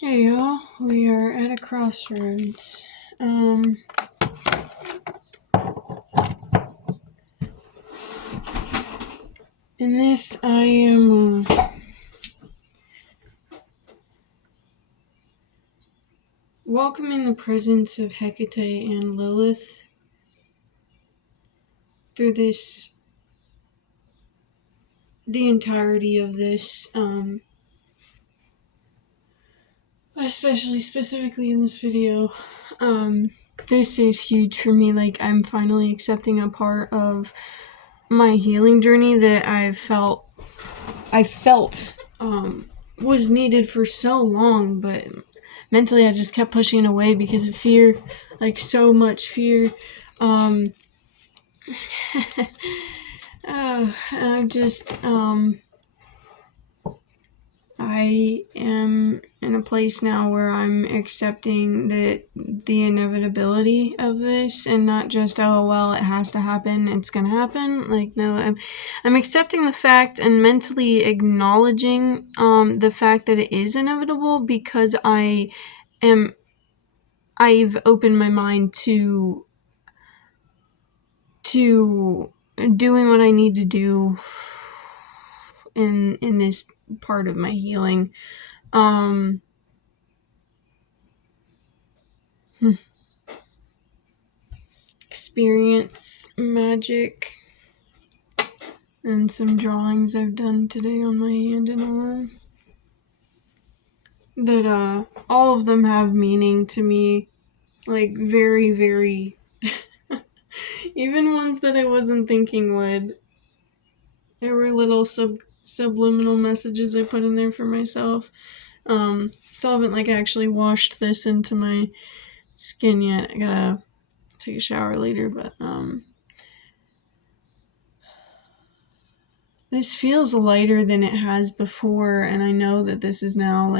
Hey y'all, we are at a crossroads. In this, I am welcoming the presence of Hecate and Lilith through the entirety of this, especially specifically in this video. This is huge for me. Like, I'm finally accepting a part of my healing journey that I felt was needed for so long, but mentally I just kept pushing it away because of fear, like so much fear. I am in a place now where I'm accepting the inevitability of this, and not just, oh well, it has to happen, it's gonna happen. Like, no, I'm accepting the fact and mentally acknowledging the fact that it is inevitable, because I've opened my mind to doing what I need to do in this part of my healing. Experience magic and some drawings I've done today on my hand and arm that all of them have meaning to me, like very, very even ones that I wasn't thinking would. There were little subliminal messages I put in there for myself. Still haven't actually washed this into my skin yet. I gotta take a shower later, but this feels lighter than it has before, and I know that this is now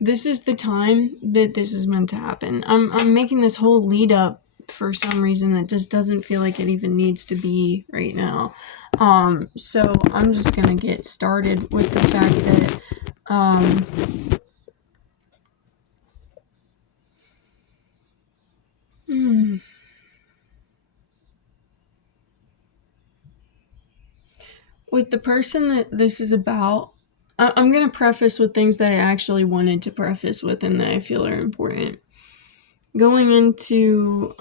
this is the time that this is meant to happen. I'm making this whole lead up for some reason that just doesn't feel like it even needs to be right now. So I'm just gonna get started with the fact that with the person that this is about, I'm going to preface with things that I actually wanted to preface with and that I feel are important. Going into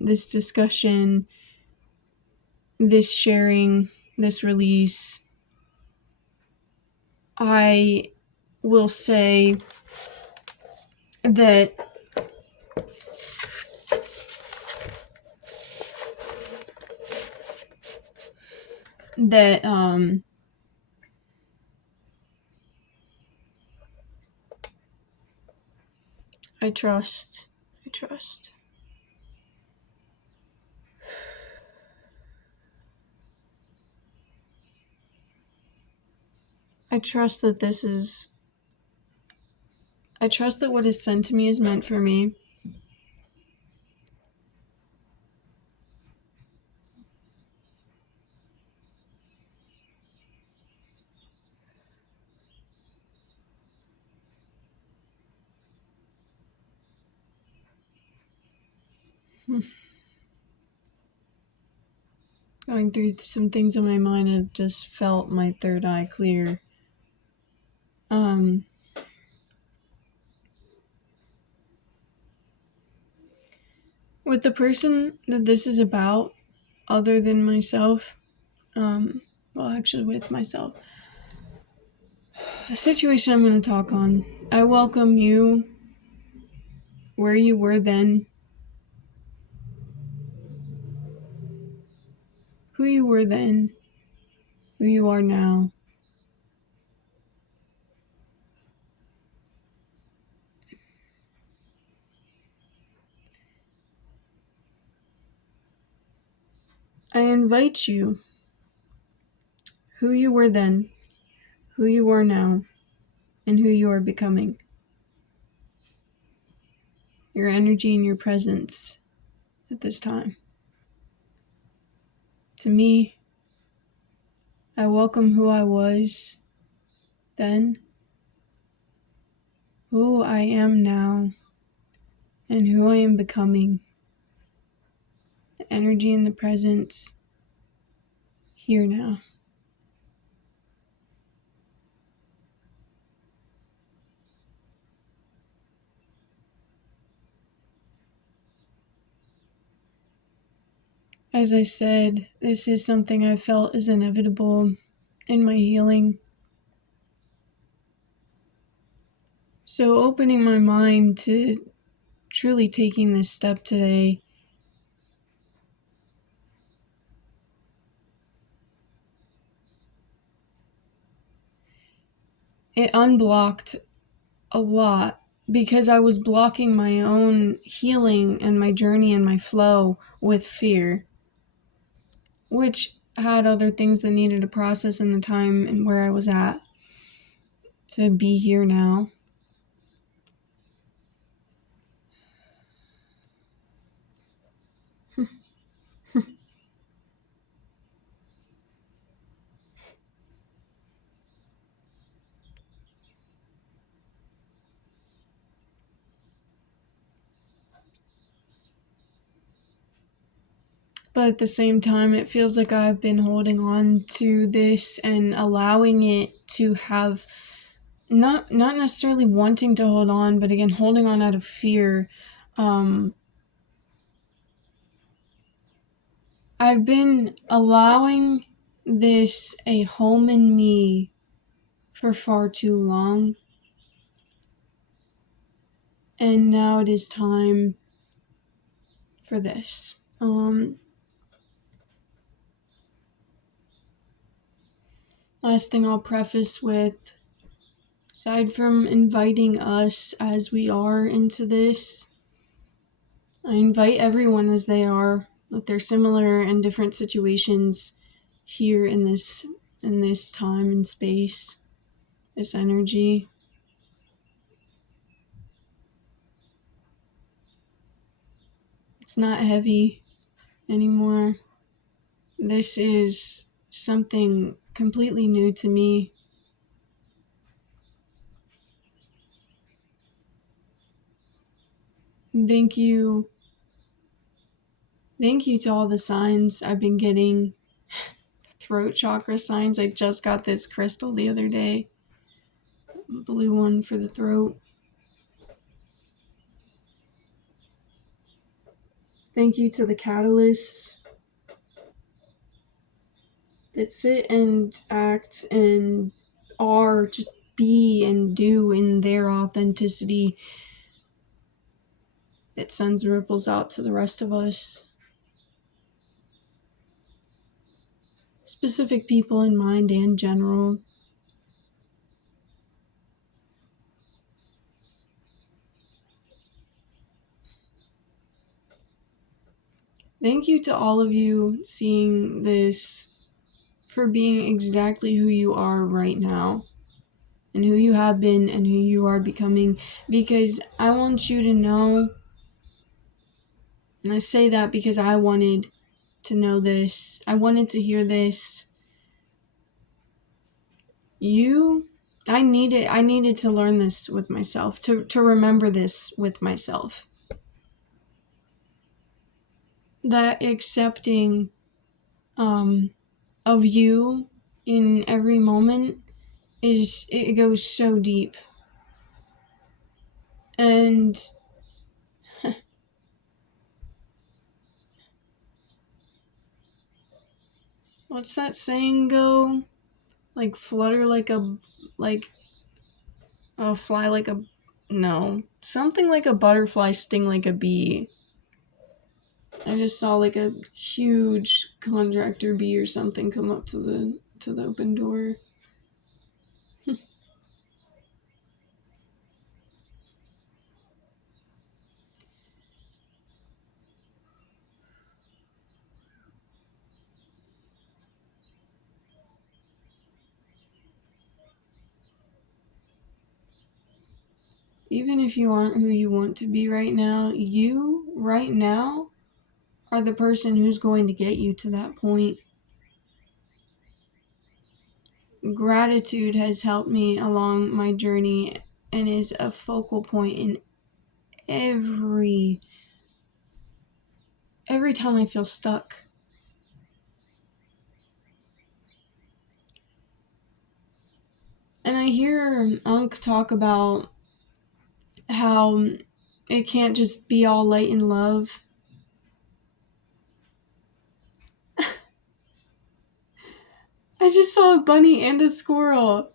this discussion, this sharing, this release, I will say that I trust. I trust that I trust that what is sent to me is meant for me. Going through some things in my mind, I've just felt my third eye clear. With the person that this is about, other than myself, well, actually with myself, the situation I'm going to talk on, I welcome you where you were then, who you were then, who you are now. I invite you, who you were then, who you are now, and who you are becoming. Your energy and your presence at this time. To me, I welcome who I was then, who I am now and who I am becoming. The energy and the presence here now. As I said, this is something I felt is inevitable in my healing. So opening my mind to truly taking this step today, it unblocked a lot because I was blocking my own healing and my journey and my flow with fear, which had other things that needed to process in the time and where I was at to be here now. But at the same time, it feels like I've been holding on to this and allowing it to have not necessarily wanting to hold on, but again, holding on out of fear. I've been allowing this a home in me for far too long. And now it is time for this. Last thing I'll preface with, aside from inviting us as we are into this, I invite everyone as they are with their similar and different situations here in this time and space, this energy. It's not heavy anymore. This is something completely new to me. Thank you. Thank you to all the signs I've been getting. Throat chakra signs. I just got this crystal the other day. Blue one for the throat. Thank you to the catalysts that sit and act and are, just be and do in their authenticity that sends ripples out to the rest of us. Specific people in mind and general. Thank you to all of you seeing this, for being exactly who you are right now and who you have been and who you are becoming, because I want you to know, and I say that because I wanted to know this, I wanted to hear this. I needed to learn this with myself, to remember this with myself. That accepting of you in every moment it goes so deep. And what's that saying go? Like flutter like a, like, oh, fly like a, no. Something like a butterfly, sting like a bee. I just saw like a huge contractor bee or something come up to the open door. Even if you aren't who you want to be right now, you right now are the person who's going to get you to that point. Gratitude has helped me along my journey and is a focal point in every time I feel stuck. And I hear Unc talk about how it can't just be all light and love. I just saw a bunny and a squirrel.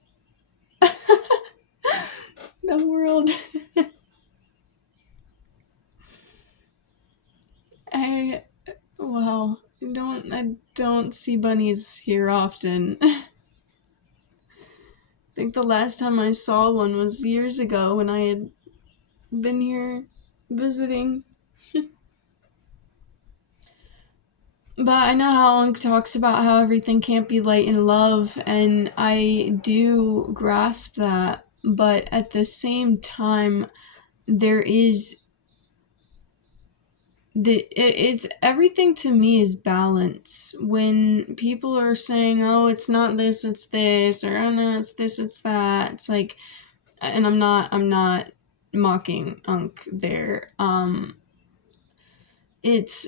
The world. I don't see bunnies here often. I think the last time I saw one was years ago when I had been here visiting. But I know how Unc talks about how everything can't be light and love, and I do grasp that. But at the same time, there is it's everything to me is balance. When people are saying, "Oh, it's not this, it's this," or "Oh no, it's this, it's that," it's like, and I'm not mocking Unc there. It's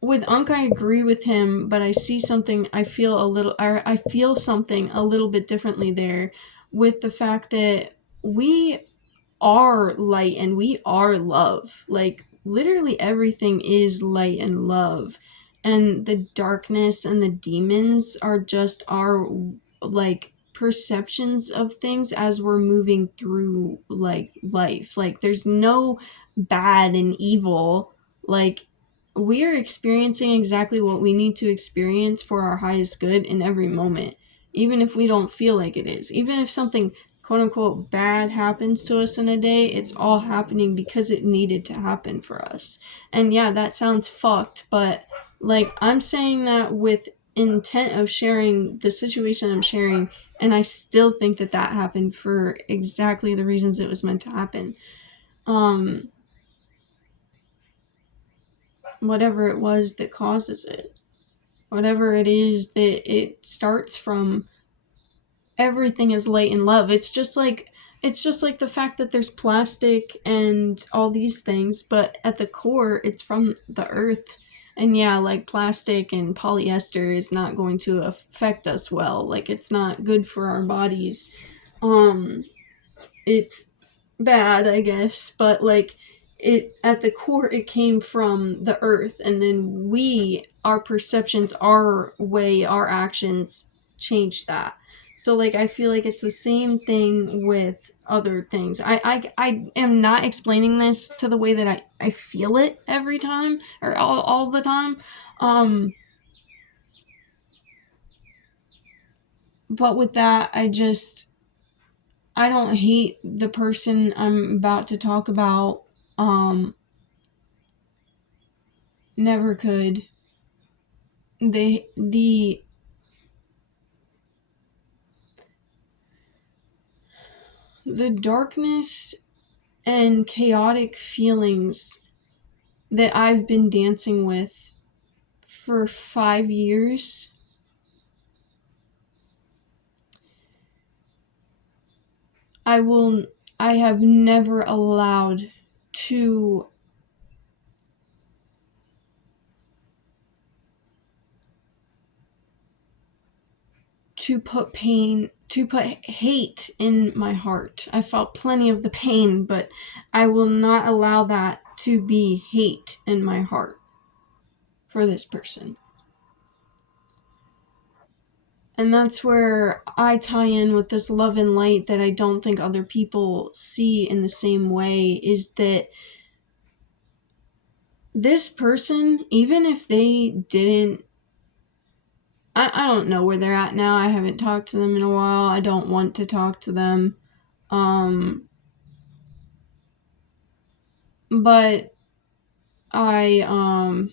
with Unc, I agree with him, but I see something. I feel something a little bit differently there, with the fact that we are light and we are love. Like literally everything is light and love, and the darkness and the demons are just our like perceptions of things as we're moving through like life. Like there's no bad and evil. Like we're experiencing exactly what we need to experience for our highest good in every moment, even if we don't feel like it is. Even if something quote unquote bad happens to us in a day, it's all happening because it needed to happen for us. And yeah, that sounds fucked, but like I'm saying that with intent of sharing the situation I'm sharing, and I still think that that happened for exactly the reasons it was meant to happen. Whatever it was that causes it, whatever it is that it starts from, everything is light and love. It's just like the fact that there's plastic and all these things, but at the core it's from the earth. And yeah, like plastic and polyester is not going to affect us well. Like it's not good for our bodies. It's bad, I guess, but like it at the core it came from the earth, and then our perceptions, our way, our actions change that. So like I feel like it's the same thing with other things. I am not explaining this to the way that I feel it every time or all the time. But with that, I don't hate the person I'm about to talk about. Um, Never could. The darkness and chaotic feelings that I've been dancing with for 5 years, I will I have never allowed to put hate in my heart. I felt plenty of the pain, but I will not allow that to be hate in my heart for this person. And that's where I tie in with this love and light that I don't think other people see in the same way, is that this person, even if they didn't, I don't know where they're at now. I haven't talked to them in a while. I don't want to talk to them. But I,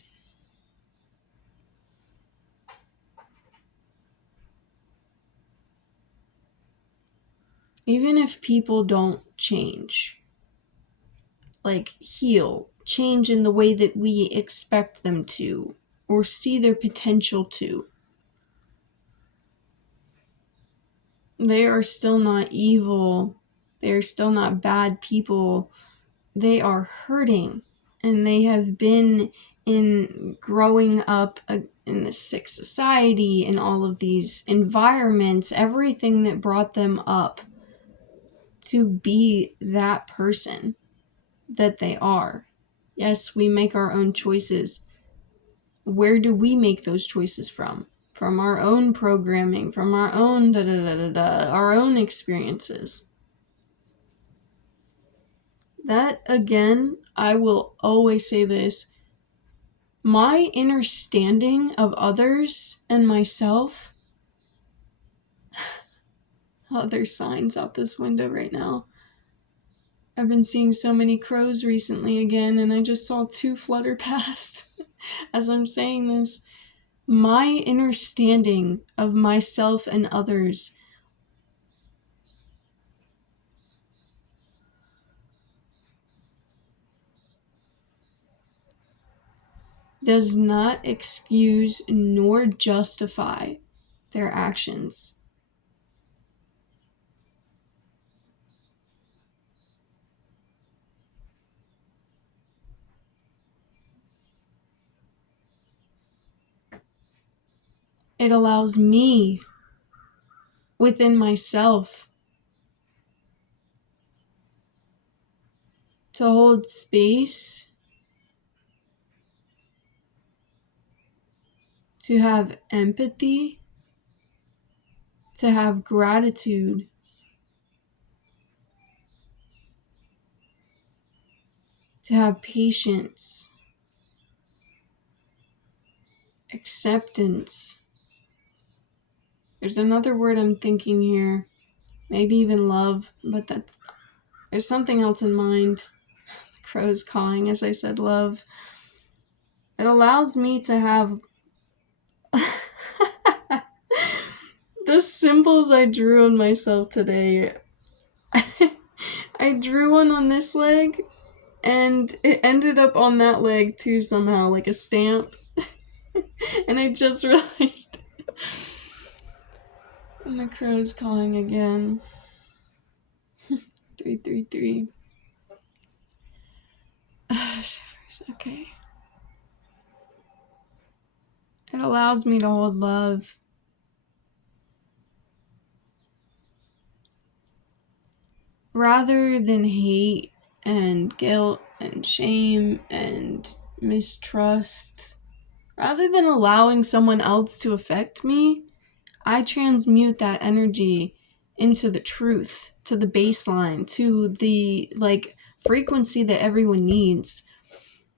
even if people don't change, like heal, change in the way that we expect them to, or see their potential to, they are still not evil. They're still not bad people. They are hurting, and they have been in growing up in the sick society, in all of these environments, everything that brought them up to be that person that they are. Yes, we make our own choices. Where do we make those choices from? From our own programming, from our own our own experiences. That, again, I will always say this. My understanding of others and myself. Oh, there's signs out this window right now. I've been seeing so many crows recently again, and I just saw 2 flutter past as I'm saying this. My understanding of myself and others does not excuse nor justify their actions. It allows me, within myself, to hold space, to have empathy, to have gratitude, to have patience, acceptance. There's another word I'm thinking here, maybe even love, but there's something else in mind. The crow's cawing as I said love. It allows me to have the symbols I drew on myself today. I drew one on this leg, and it ended up on that leg too somehow, like a stamp. And I just realized. And the crow's calling again. 333. Shivers. Okay. It allows me to hold love. Rather than hate and guilt and shame and mistrust, rather than allowing someone else to affect me, I transmute that energy into the truth, to the baseline, to the frequency that everyone needs.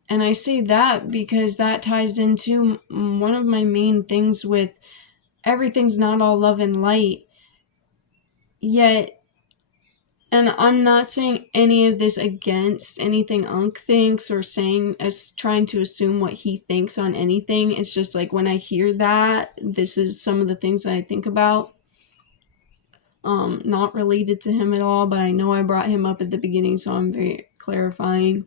And I say that because that ties into one of my main things with everything's not all love and light. Yet, and I'm not saying any of this against anything Unc thinks or saying as trying to assume what he thinks on anything. It's just like when I hear that, this is some of the things that I think about. Not related to him at all, but I know I brought him up at the beginning, so I'm very clarifying.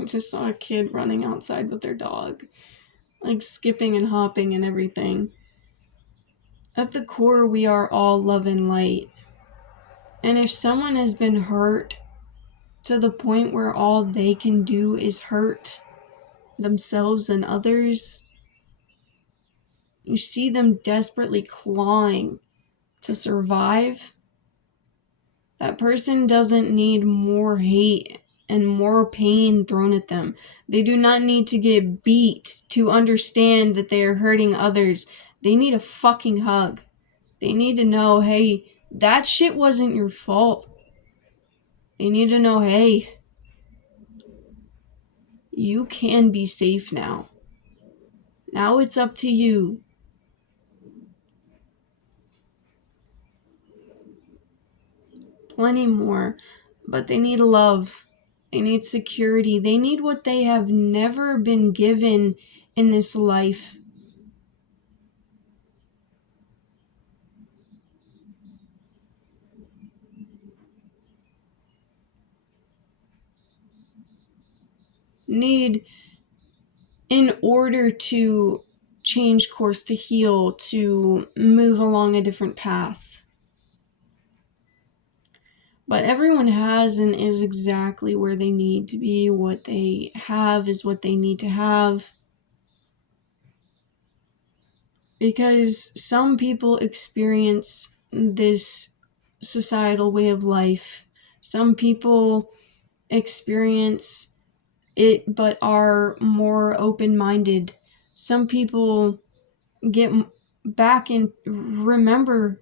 I just saw a kid running outside with their dog, like skipping and hopping and everything. At the core, we are all love and light. And if someone has been hurt to the point where all they can do is hurt themselves and others, you see them desperately clawing to survive. That person doesn't need more hate and more pain thrown at them. They do not need to get beat to understand that they are hurting others. They need a fucking hug. They need to know, hey, that shit wasn't your fault. They need to know, hey, you can be safe now. Now it's up to you. Plenty more, but they need love. They need security. They need what they have never been given in this life. Need in order to change course, to heal, to move along a different path. But everyone has and is exactly where they need to be. What they have is what they need to have. Because some people experience this societal way of life. Some people experience it but are more open-minded. Some people get back and remember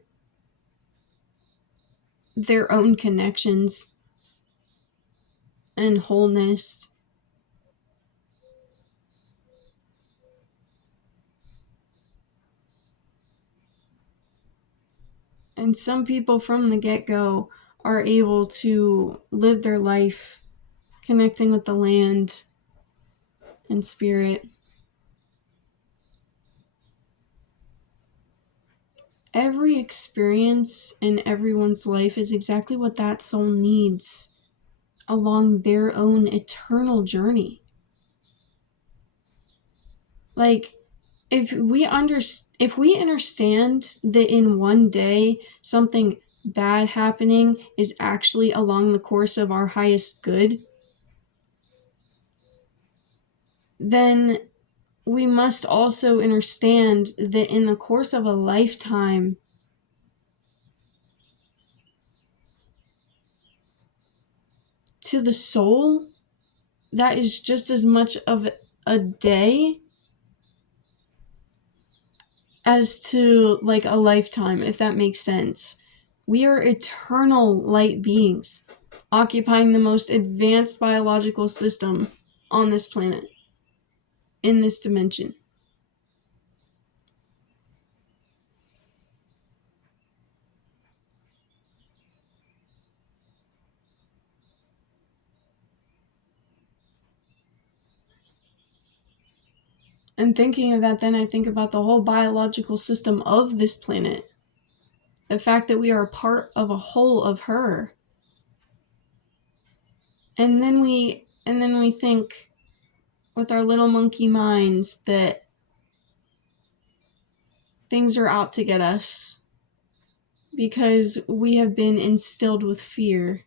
their own connections and wholeness. And some people from the get-go are able to live their life connecting with the land and spirit. Every experience in everyone's life is exactly what that soul needs along their own eternal journey. Like, if we understand that in one day something bad happening is actually along the course of our highest good, then we must also understand that in the course of a lifetime, to the soul, that is just as much of a day as to like a lifetime, if that makes sense. We are eternal light beings occupying the most advanced biological system on this planet, in this dimension. And thinking of that, then I think about the whole biological system of this planet. The fact that we are a part of a whole of her. And then we think with our little monkey minds that things are out to get us because we have been instilled with fear.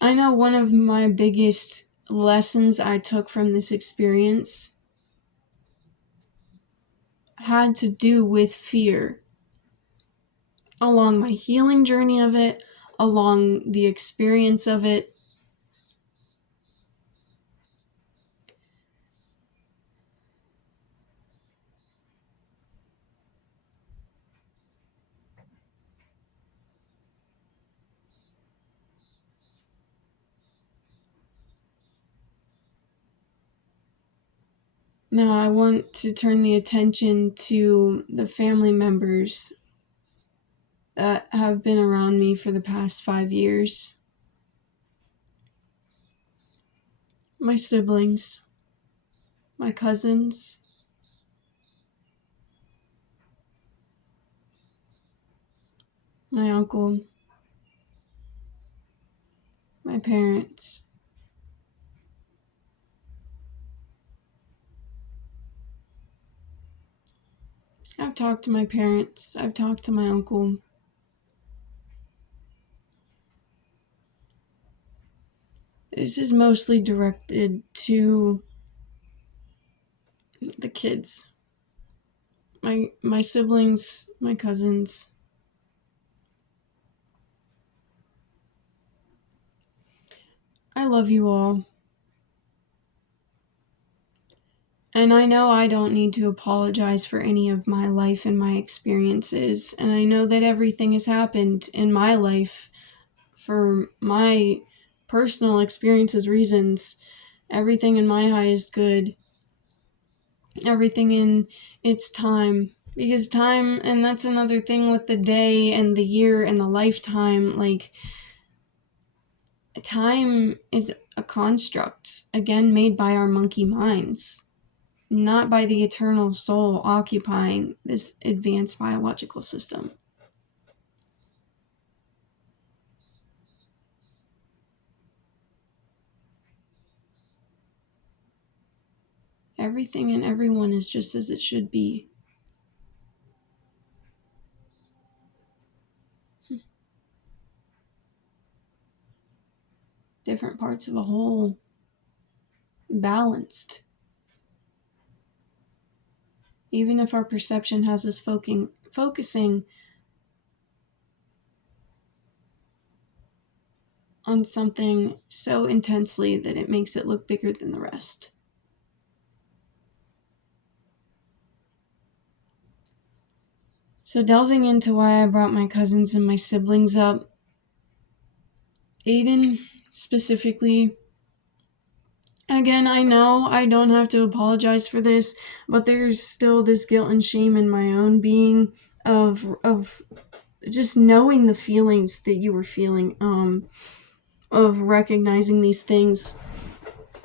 I know one of my biggest lessons I took from this experience had to do with fear. Along my healing journey of it, along the experience of it. Now I want to turn the attention to the family members that have been around me for the past 5 years. My siblings, my cousins, my uncle, my parents. I've talked to my parents, I've talked to my uncle. This is mostly directed to the kids. My siblings, my cousins. I love you all. And I know I don't need to apologize for any of my life and my experiences. And I know that everything has happened in my life for my personal experiences, reasons. Everything in my highest good. Everything in its time. Because time, and that's another thing with the day and the year and the lifetime, like, time is a construct, again, made by our monkey minds. Not by the eternal soul occupying this advanced biological system. Everything and everyone is just as it should be. Different parts of a whole, balanced. Even if our perception has us focusing on something so intensely that it makes it look bigger than the rest. So delving into why I brought my cousins and my siblings up, Aiden specifically, again, I know I don't have to apologize for this, but there's still this guilt and shame in my own being of just knowing the feelings that you were feeling, of recognizing these things,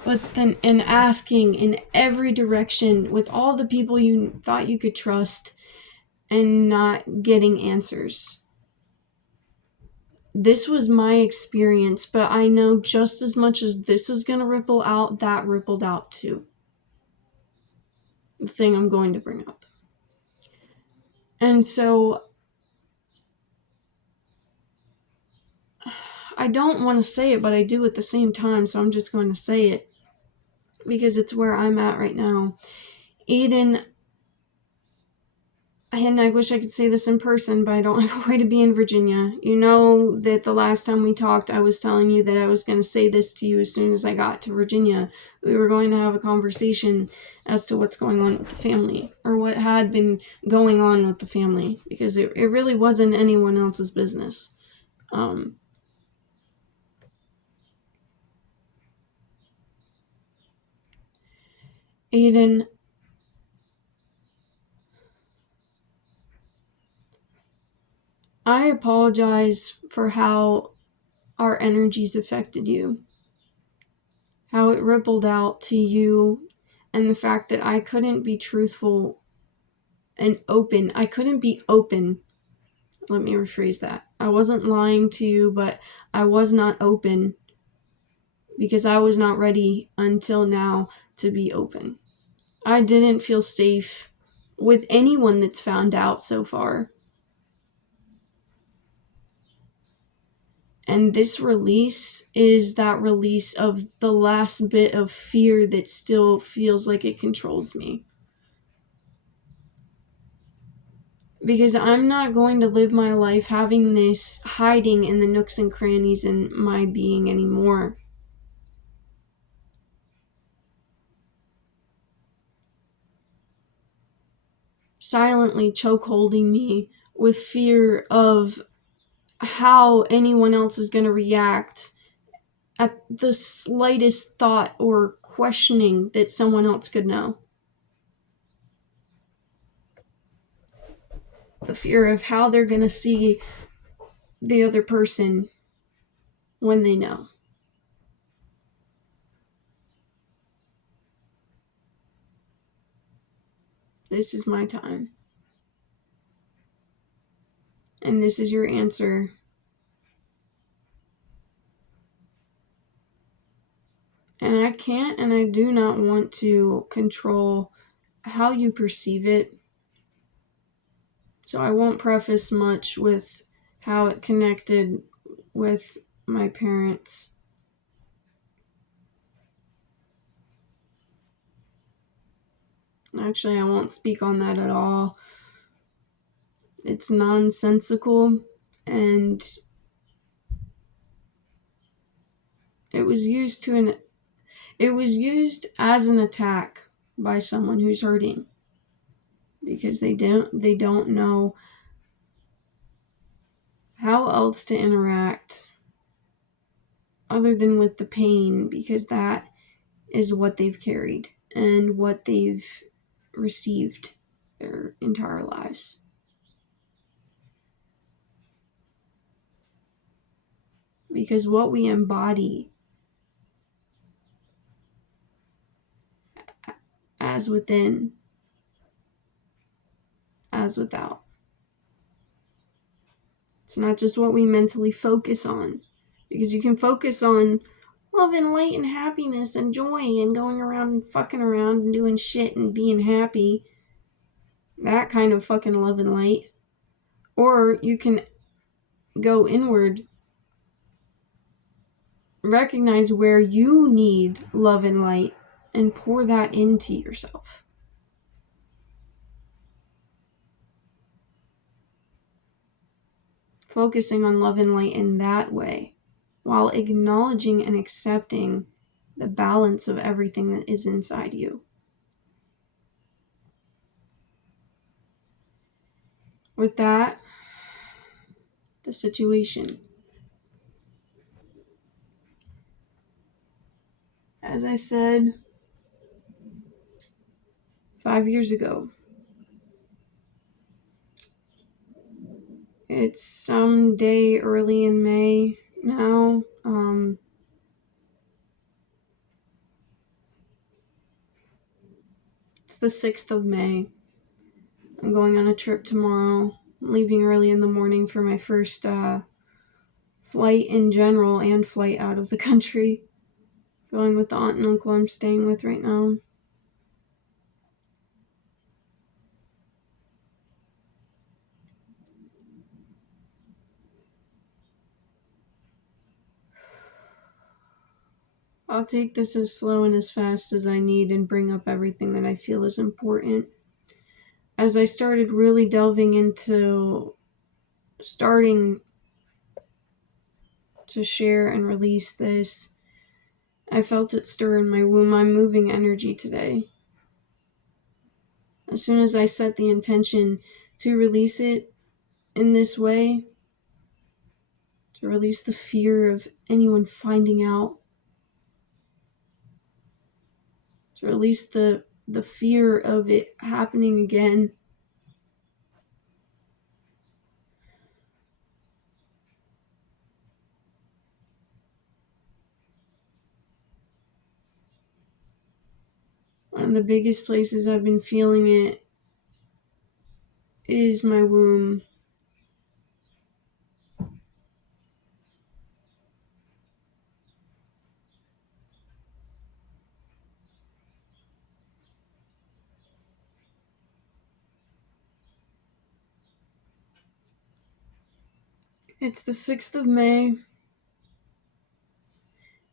but then and asking in every direction with all the people you thought you could trust and not getting answers. This was my experience, but I know just as much as this is going to ripple out, that rippled out too. The thing I'm going to bring up. And so I don't want to say it, but I do at the same time, so I'm just going to say it because it's where I'm at right now. Aiden, and I wish I could say this in person, but I don't have a way to be in Virginia. You know that the last time we talked, I was telling you that I was going to say this to you as soon as I got to Virginia. We were going to have a conversation as to what's going on with the family, or what had been going on with the family, because it really wasn't anyone else's business. Aiden, I apologize for how our energies affected you, how it rippled out to you, and the fact that I couldn't be truthful and open. I couldn't be open. Let me rephrase that. I wasn't lying to you, but I was not open because I was not ready until now to be open. I didn't feel safe with anyone that's found out so far. And this release is that release of the last bit of fear that still feels like it controls me. Because I'm not going to live my life having this hiding in the nooks and crannies in my being anymore. Silently chokeholding me with fear of how anyone else is going to react at the slightest thought or questioning that someone else could know. The fear of how they're going to see the other person when they know. This is my time. And this is your answer. And I can't and I do not want to control how you perceive it. So I won't preface much with how it connected with my parents. Actually, I won't speak on that at all. It's nonsensical, and it was used as an attack by someone who's hurting, because they don't know how else to interact other than with the pain, because that is what they've carried and what they've received their entire lives. Because what we embody as within, as without. It's not just what we mentally focus on, because you can focus on love and light and happiness and joy and going around and fucking around and doing shit and being happy. That kind of fucking love and light. Or you can go inward, recognize where you need love and light, and pour that into yourself. Focusing on love and light in that way, while acknowledging and accepting the balance of everything that is inside you. With that, the situation. As I said 5 years ago, it's some day early in May now. It's the 6th of May. I'm going on a trip tomorrow. I'm leaving early in the morning for my first flight in general and flight out of the country. Going with the aunt and uncle I'm staying with right now. I'll take this as slow and as fast as I need and bring up everything that I feel is important. As I started really delving into starting to share and release this, I felt it stir in my womb. I'm moving energy today. As soon as I set the intention to release it in this way, to release the fear of anyone finding out, to release the fear of it happening again. One of the biggest places I've been feeling it is my womb. It's the 6th of May.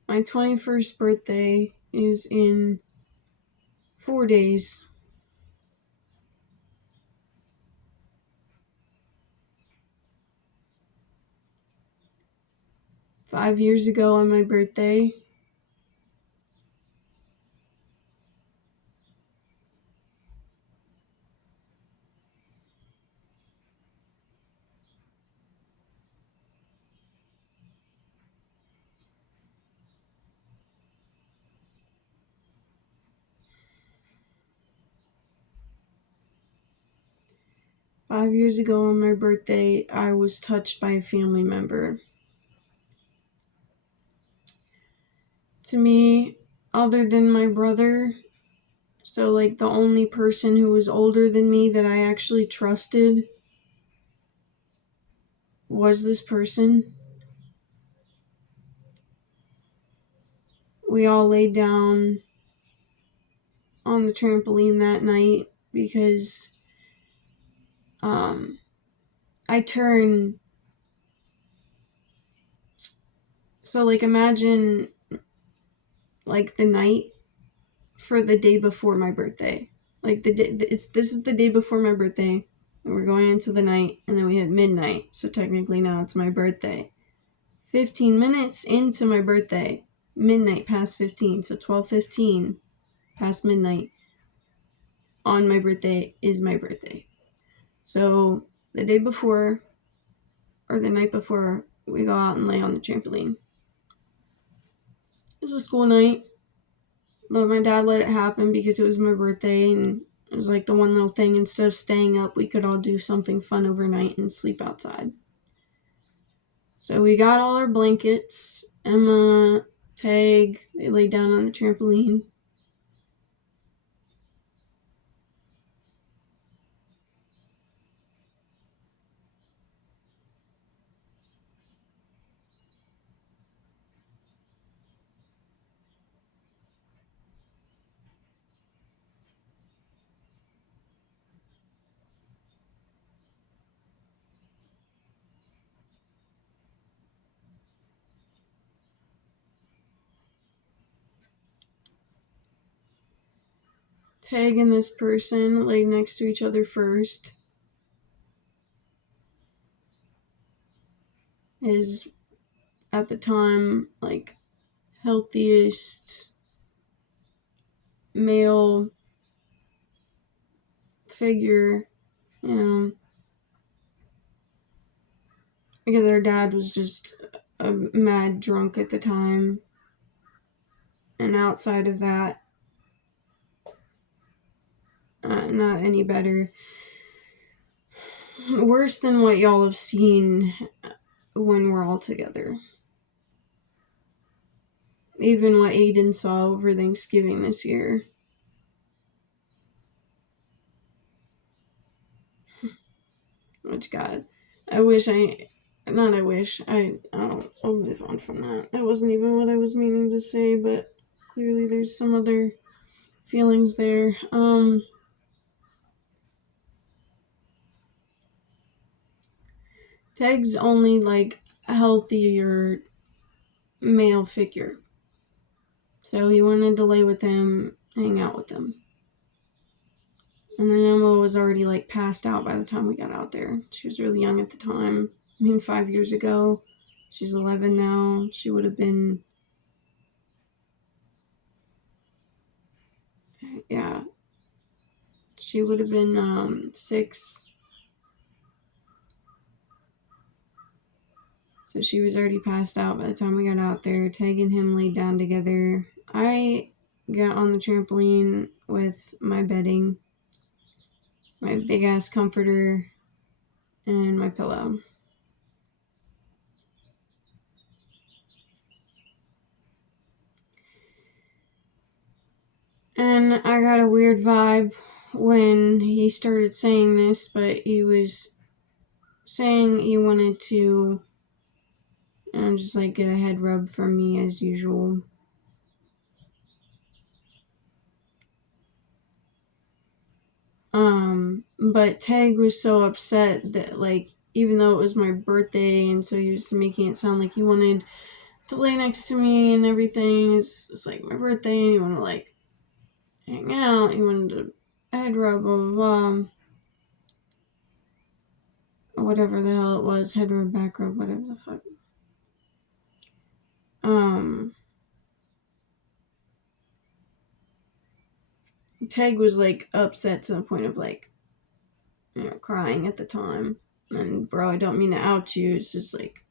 My 21st birthday is in 4 days. Five years ago on my birthday, I was touched by a family member. To me, other than my brother, so like the only person who was older than me that I actually trusted was this person. We all laid down on the trampoline that night because I turned. So like imagine like the night for the day before my birthday. Like this is the day before my birthday, and we're going into the night, and then we hit midnight. So technically now it's my birthday. 15 minutes into my birthday, midnight past 15, so 12:15 past midnight on my birthday is my birthday. So the day before or the night before, we go out and lay on the trampoline. It was a school night, but my dad let it happen because it was my birthday, and it was like the one little thing. Instead of staying up, we could all do something fun overnight and sleep outside. So we got all our blankets. Emma, Tag, they laid down on the trampoline. Tag and this person laid next to each other first. His, at the time, like, healthiest male figure, you know, because our dad was just a mad drunk at the time. And outside of that, not any better. Worse than what y'all have seen when we're all together. Even what Aiden saw over Thanksgiving this year. Which, God, I'll move on from that. That wasn't even what I was meaning to say, but clearly there's some other feelings there. Tag's only, like, healthier male figure. So he wanted to lay with him, hang out with him. And then Emma was already, like, passed out by the time we got out there. She was really young at the time. 5 years ago. She's 11 now. She would have been... Yeah. She would have been, 6. So she was already passed out by the time we got out there. Tag and him laid down together. I got on the trampoline with my bedding, my big-ass comforter, and my pillow. And I got a weird vibe when he started saying this, but he was saying he wanted to, just, like, get a head rub from me as usual. But Tag was so upset that, like, even though it was my birthday, and so he was making it sound like he wanted to lay next to me and everything. It's like my birthday, and he wanted to, like, hang out. He wanted to head rub, blah, blah, blah. Whatever the hell it was, head rub, back rub, whatever the fuck. Tag was, like, upset to the point of, like, crying at the time. And, bro, I don't mean to out you. It's just, like,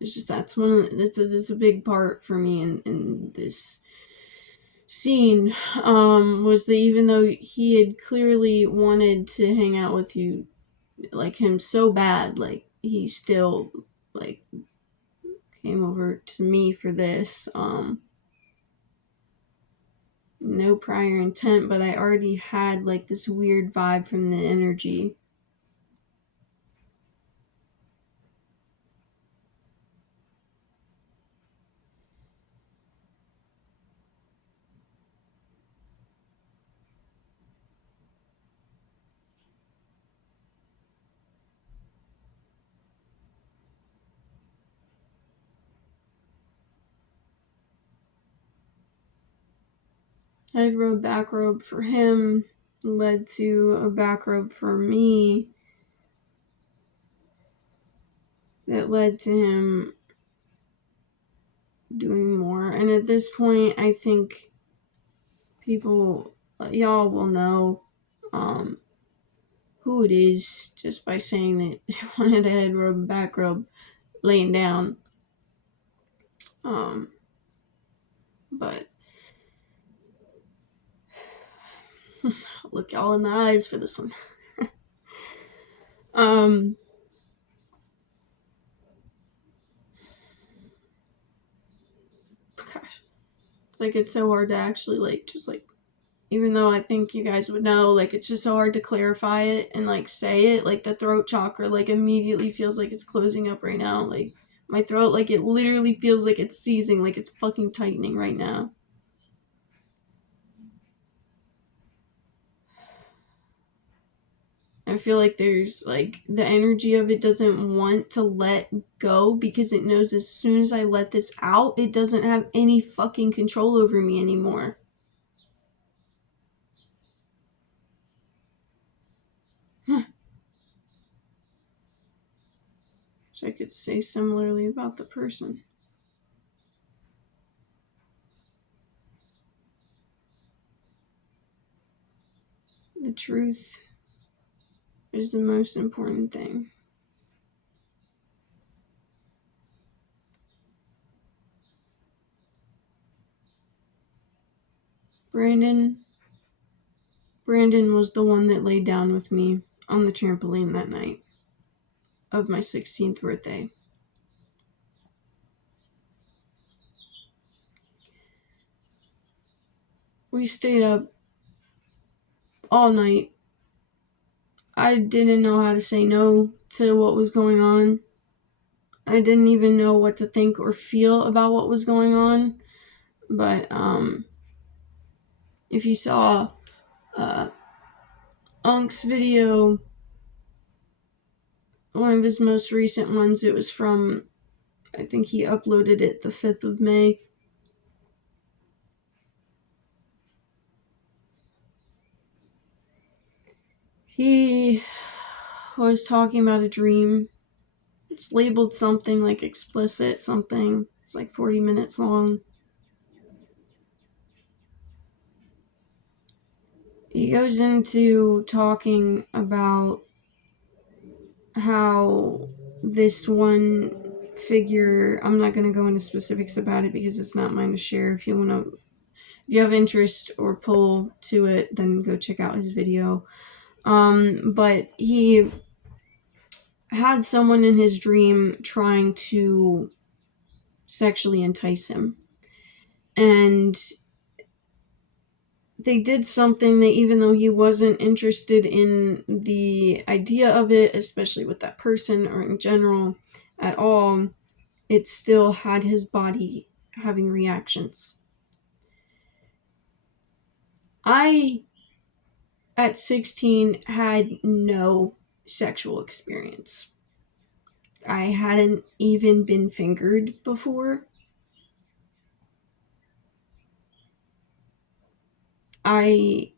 that's one of the, it's a big part for me in this scene, was that even though he had clearly wanted to hang out with you, like, him so bad, like, he still, like, came over to me for this. No prior intent, but I already had, like, this weird vibe from the energy. Head rub, back rub for him led to a back rub for me that led to him doing more. And at this point, I think people, y'all will know who it is just by saying that they wanted a head rub, back rub, laying down. But look y'all in the eyes for this one. Gosh, it's like, it's so hard to actually, like, just, like, even though I think you guys would know, like, it's just so hard to clarify it and, like, say it. Like, the throat chakra, like, immediately feels like it's closing up right now. Like, my throat, like, it literally feels like it's seizing, like it's fucking tightening right now. I feel like there's, like, the energy of it doesn't want to let go because it knows as soon as I let this out, it doesn't have any fucking control over me anymore. So I could say similarly about the person. The truth is the most important thing. Brandon was the one that laid down with me on the trampoline that night of my 16th birthday. We stayed up all night. I didn't know how to say no to what was going on. I didn't even know what to think or feel about what was going on. But if you saw Unk's video, one of his most recent ones, it was from, I think he uploaded it the 5th of May. He was talking about a dream. It's labeled something like explicit something. It's like 40 minutes long. He goes into talking about how this one figure, I'm not going to go into specifics about it because it's not mine to share. If you have interest or pull to it, then go check out his video. But he had someone in his dream trying to sexually entice him. And they did something that, even though he wasn't interested in the idea of it, especially with that person or in general at all, it still had his body having reactions. I, at 16, had no sexual experience. I hadn't even been fingered before. I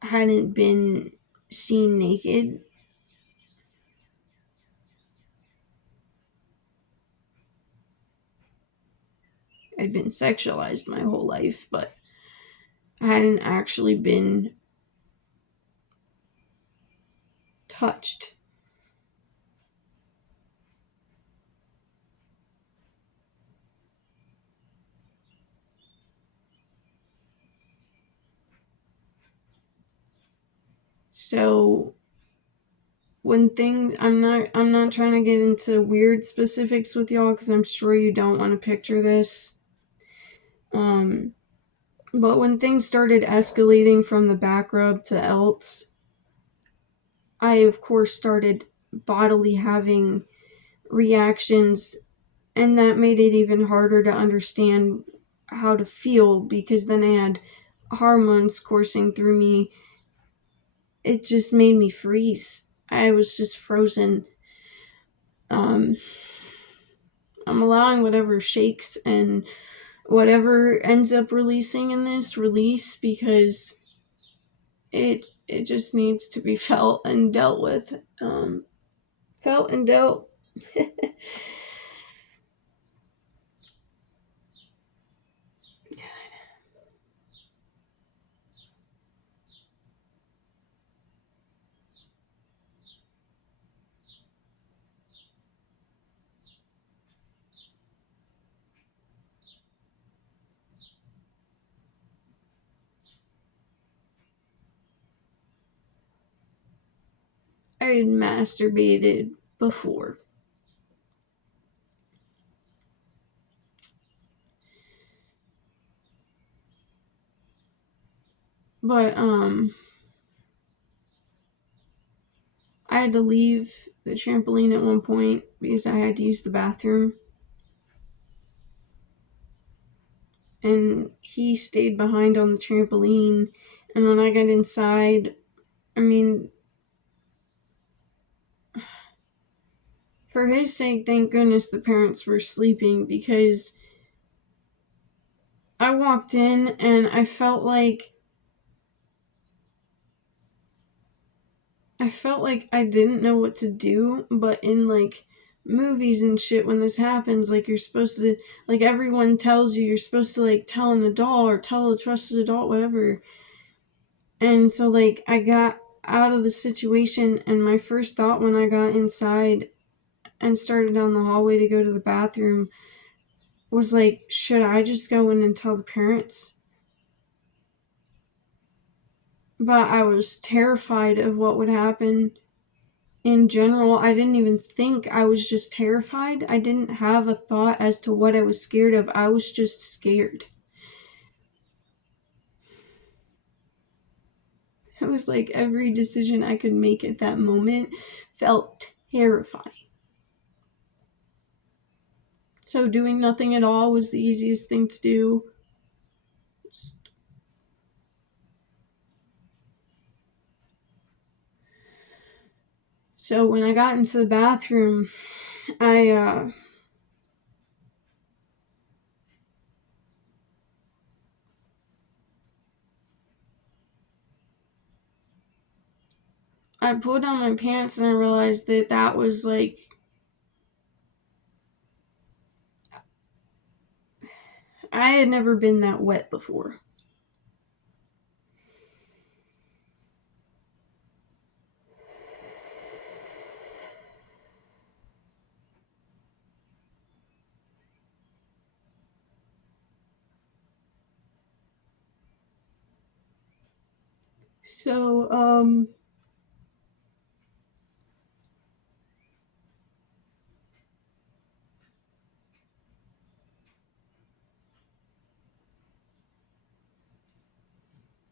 hadn't been seen naked. I'd been sexualized my whole life, but I hadn't actually been touched. So when things, I'm not trying to get into weird specifics with y'all because I'm sure you don't want to picture this. But when things started escalating from the back rub to else, I of course started bodily having reactions, and that made it even harder to understand how to feel because then I had hormones coursing through me. It just made me freeze. I was just frozen. I'm allowing whatever shakes and whatever ends up releasing in this release because it just needs to be felt and dealt with. Felt and dealt. I had masturbated before. But I had to leave the trampoline at one point because I had to use the bathroom. And he stayed behind on the trampoline. And when I got inside, I mean, for his sake, thank goodness the parents were sleeping because I walked in and I felt like I felt like I didn't know what to do, but in like movies and shit, when this happens, like you're supposed to, like everyone tells you, you're supposed to like tell an adult or tell a trusted adult, whatever. And so like I got out of the situation, and my first thought when I got inside and started down the hallway to go to the bathroom was like, should I just go in and tell the parents? But I was terrified of what would happen. In general, I didn't even think. I was just terrified. I didn't have a thought as to what I was scared of. I was just scared. It was like every decision I could make at that moment felt terrifying. So doing nothing at all was the easiest thing to do. So when I got into the bathroom, I pulled down my pants, and I realized that that was like, I had never been that wet before. So,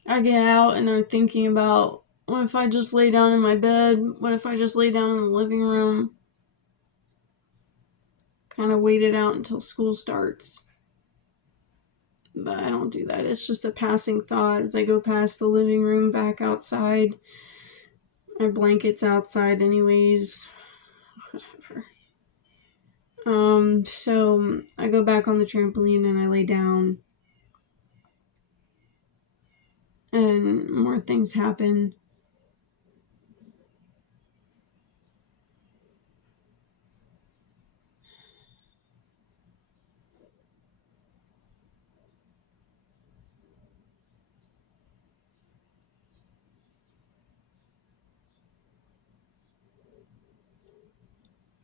I get out and I'm thinking about, what if I just lay down in my bed? What if I just lay down in the living room? Kind of wait it out until school starts. But I don't do that. It's just a passing thought as I go past the living room back outside. My blanket's outside anyways. Whatever. So I go back on the trampoline and I lay down. And more things happen.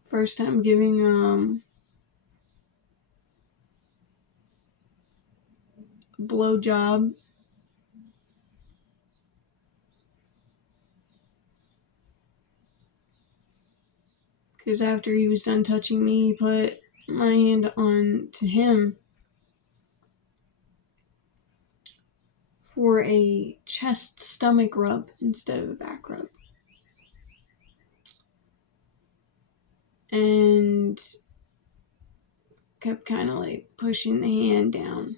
First time giving blowjob. Because after he was done touching me, he put my hand on to him for a chest stomach rub instead of a back rub. And kept kind of like pushing the hand down.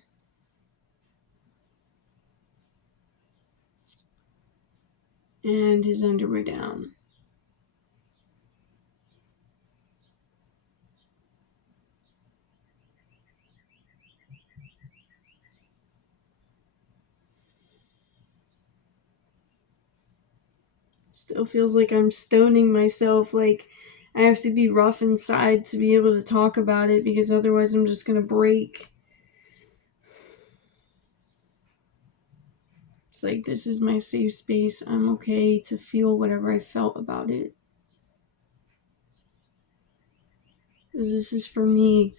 And his underwear down. Still feels like I'm stoning myself. Like I have to be rough inside to be able to talk about it, because otherwise I'm just gonna break. It's like, this is my safe space. I'm okay to feel whatever I felt about it. Because this is for me.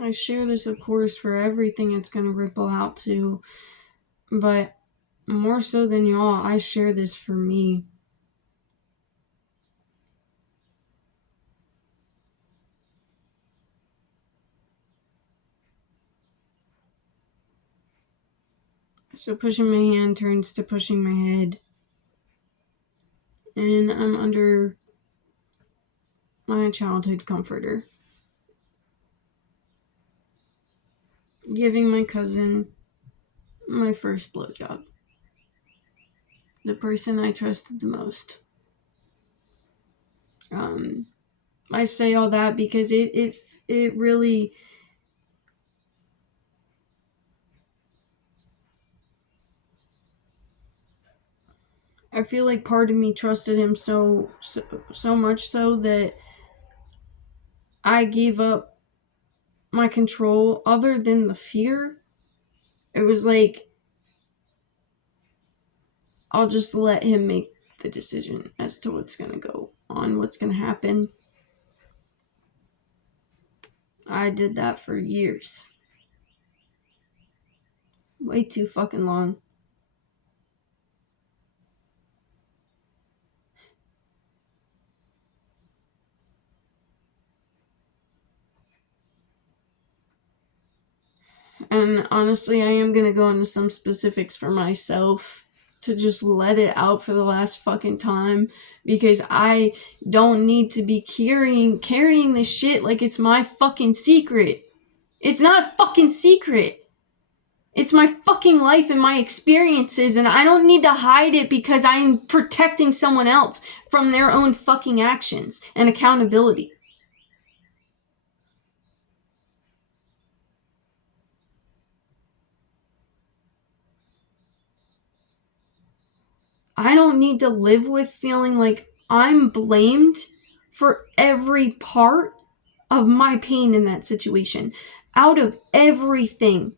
I share this, of course, for everything it's going to ripple out to. But more so than y'all, I share this for me. So pushing my hand turns to pushing my head. And I'm under my childhood comforter. Giving my cousin my first blowjob. The person I trusted the most. I say all that because it really, I feel like part of me trusted him so much so that I gave up my control. Other than the fear, it was like, I'll just let him make the decision as to what's gonna go on, what's gonna happen. I did that for years. Way too fucking long. And honestly, I am gonna go into some specifics for myself to just let it out for the last fucking time, because I don't need to be carrying this shit like it's my fucking secret. It's not a fucking secret. It's my fucking life and my experiences, and I don't need to hide it because I'm protecting someone else from their own fucking actions and accountability. I don't need to live with feeling like I'm blamed for every part of my pain in that situation. Out of everything.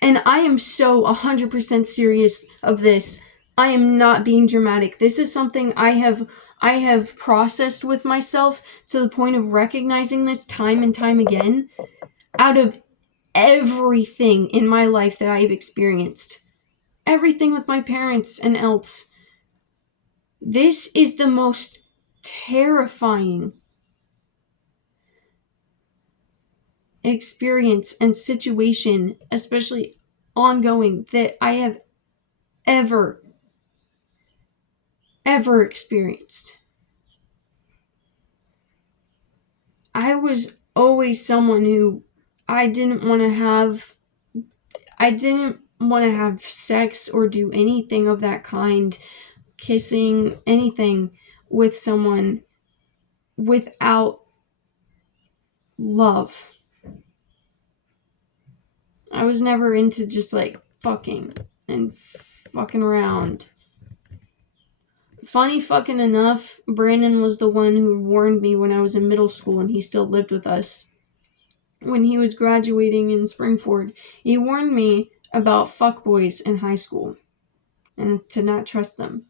And I am so 100% serious of this. I am not being dramatic. This is something I have processed with myself to the point of recognizing this time and time again. Out of everything in my life that I've experienced, everything with my parents and else, this is the most terrifying experience and situation, especially ongoing, that I have ever experienced. I was always someone who I didn't want to have sex or do anything of that kind, kissing, anything with someone without love. I was never into just like fucking and fucking around. Funny fucking enough, Brandon was the one who warned me when I was in middle school and he still lived with us. When he was graduating in Springford, he warned me about fuckboys in high school and to not trust them.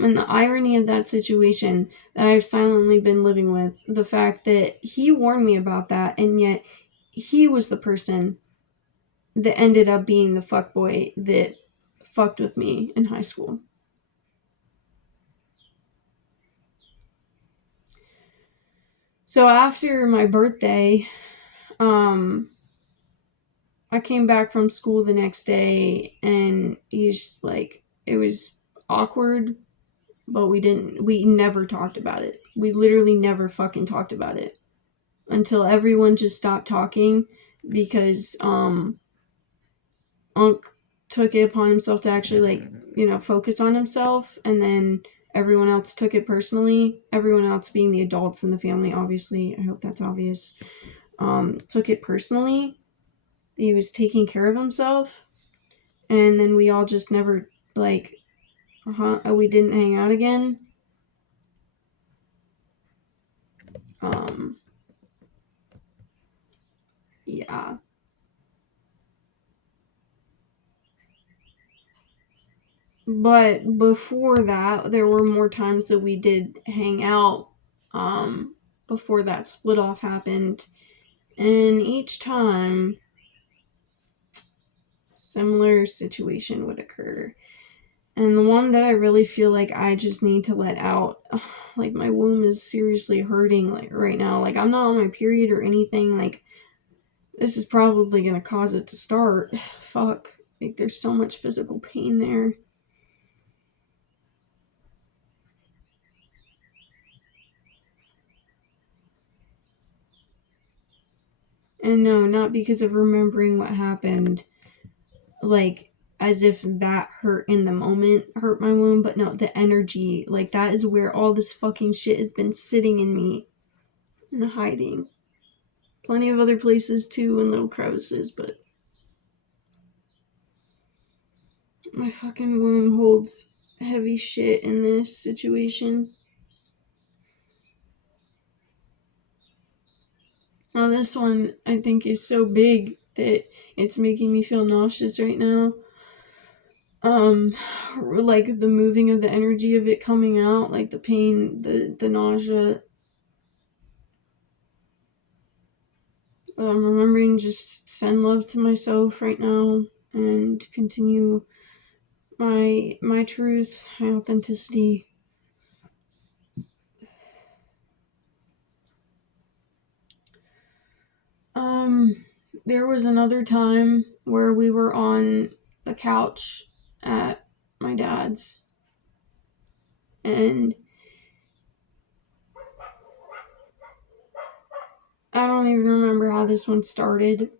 And the irony of that situation that I've silently been living with, the fact that he warned me about that, and yet he was the person that ended up being the fuckboy that fucked with me in high school. So after my birthday, I came back from school the next day, and he's like, it was awkward, but we never talked about it. We literally never fucking talked about it until everyone just stopped talking, because Unc took it upon himself to actually focus on himself, and then everyone else took it personally. Everyone else being the adults in the family, obviously. I hope that's obvious. Took it personally. He was taking care of himself, and then we all just never we didn't hang out again. Yeah. But before that, there were more times that we did hang out before that split off happened. And each time, similar situation would occur. And the one that I really feel like I just need to let out, like my womb is seriously hurting like right now. Like I'm not on my period or anything. Like this is probably going to cause it to start. Fuck. Like there's so much physical pain there. And no, not because of remembering what happened, like as if that hurt in the moment hurt my womb, but no, the energy, like that is where all this fucking shit has been sitting in me and hiding. Plenty of other places too, in little crevices, but My fucking womb holds heavy shit in this situation. Now, this one I think is so big that it's making me feel nauseous right now. Like the moving of the energy of it coming out, like the pain, the nausea. I'm remembering just send love to myself right now and continue my truth, my authenticity. There was another time where we were on the couch at my dad's, and I don't even remember how this one started,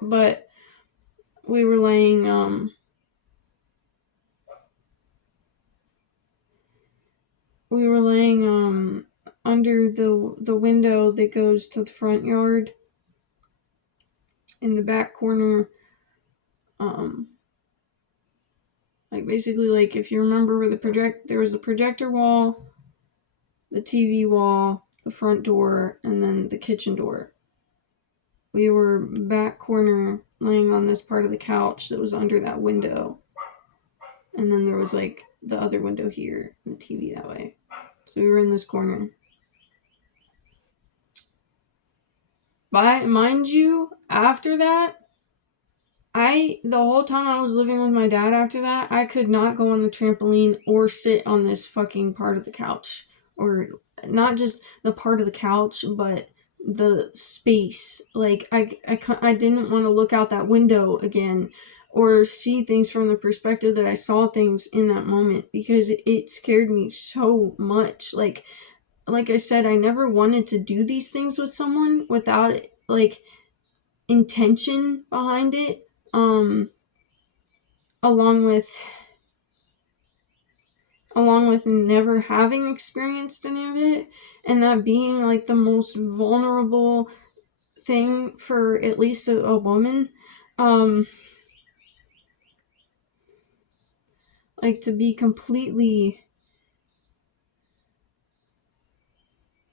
but we were laying under the window that goes to the front yard in the back corner. Like basically, like if you remember where there was a projector wall, the TV wall, the front door, and then the kitchen door. We were back corner laying on this part of the couch that was under that window. And then there was like the other window here and the TV that way. So we were in this corner. But mind you, after that, the whole time I was living with my dad after that, I could not go on the trampoline or sit on this fucking part of the couch. Or not just the part of the couch, but the space. Like, I didn't want to look out that window again or see things from the perspective that I saw things in that moment, because it scared me so much. Like I said, I never wanted to do these things with someone without, like, intention behind it. Along with never having experienced any of it, and that being like the most vulnerable thing for at least a woman, like to be completely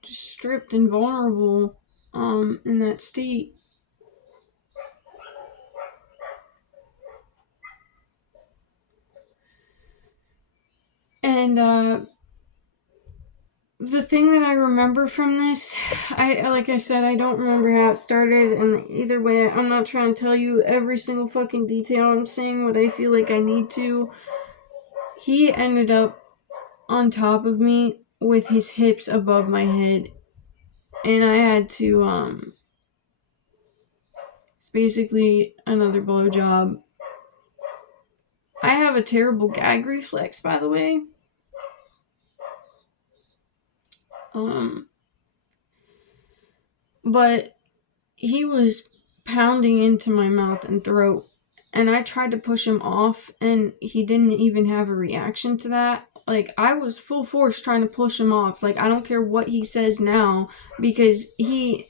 just stripped and vulnerable in that state. And the thing that I remember from this, like I said, I don't remember how it started, and either way, I'm not trying to tell you every single fucking detail. I'm saying what I feel like I need to. He ended up on top of me with his hips above my head, and I had to, it's basically another blowjob. I have a terrible gag reflex, by the way. But he was pounding into my mouth and throat, and I tried to push him off, and he didn't even have a reaction to that. Like, I was full force trying to push him off. Like, I don't care what he says now, because he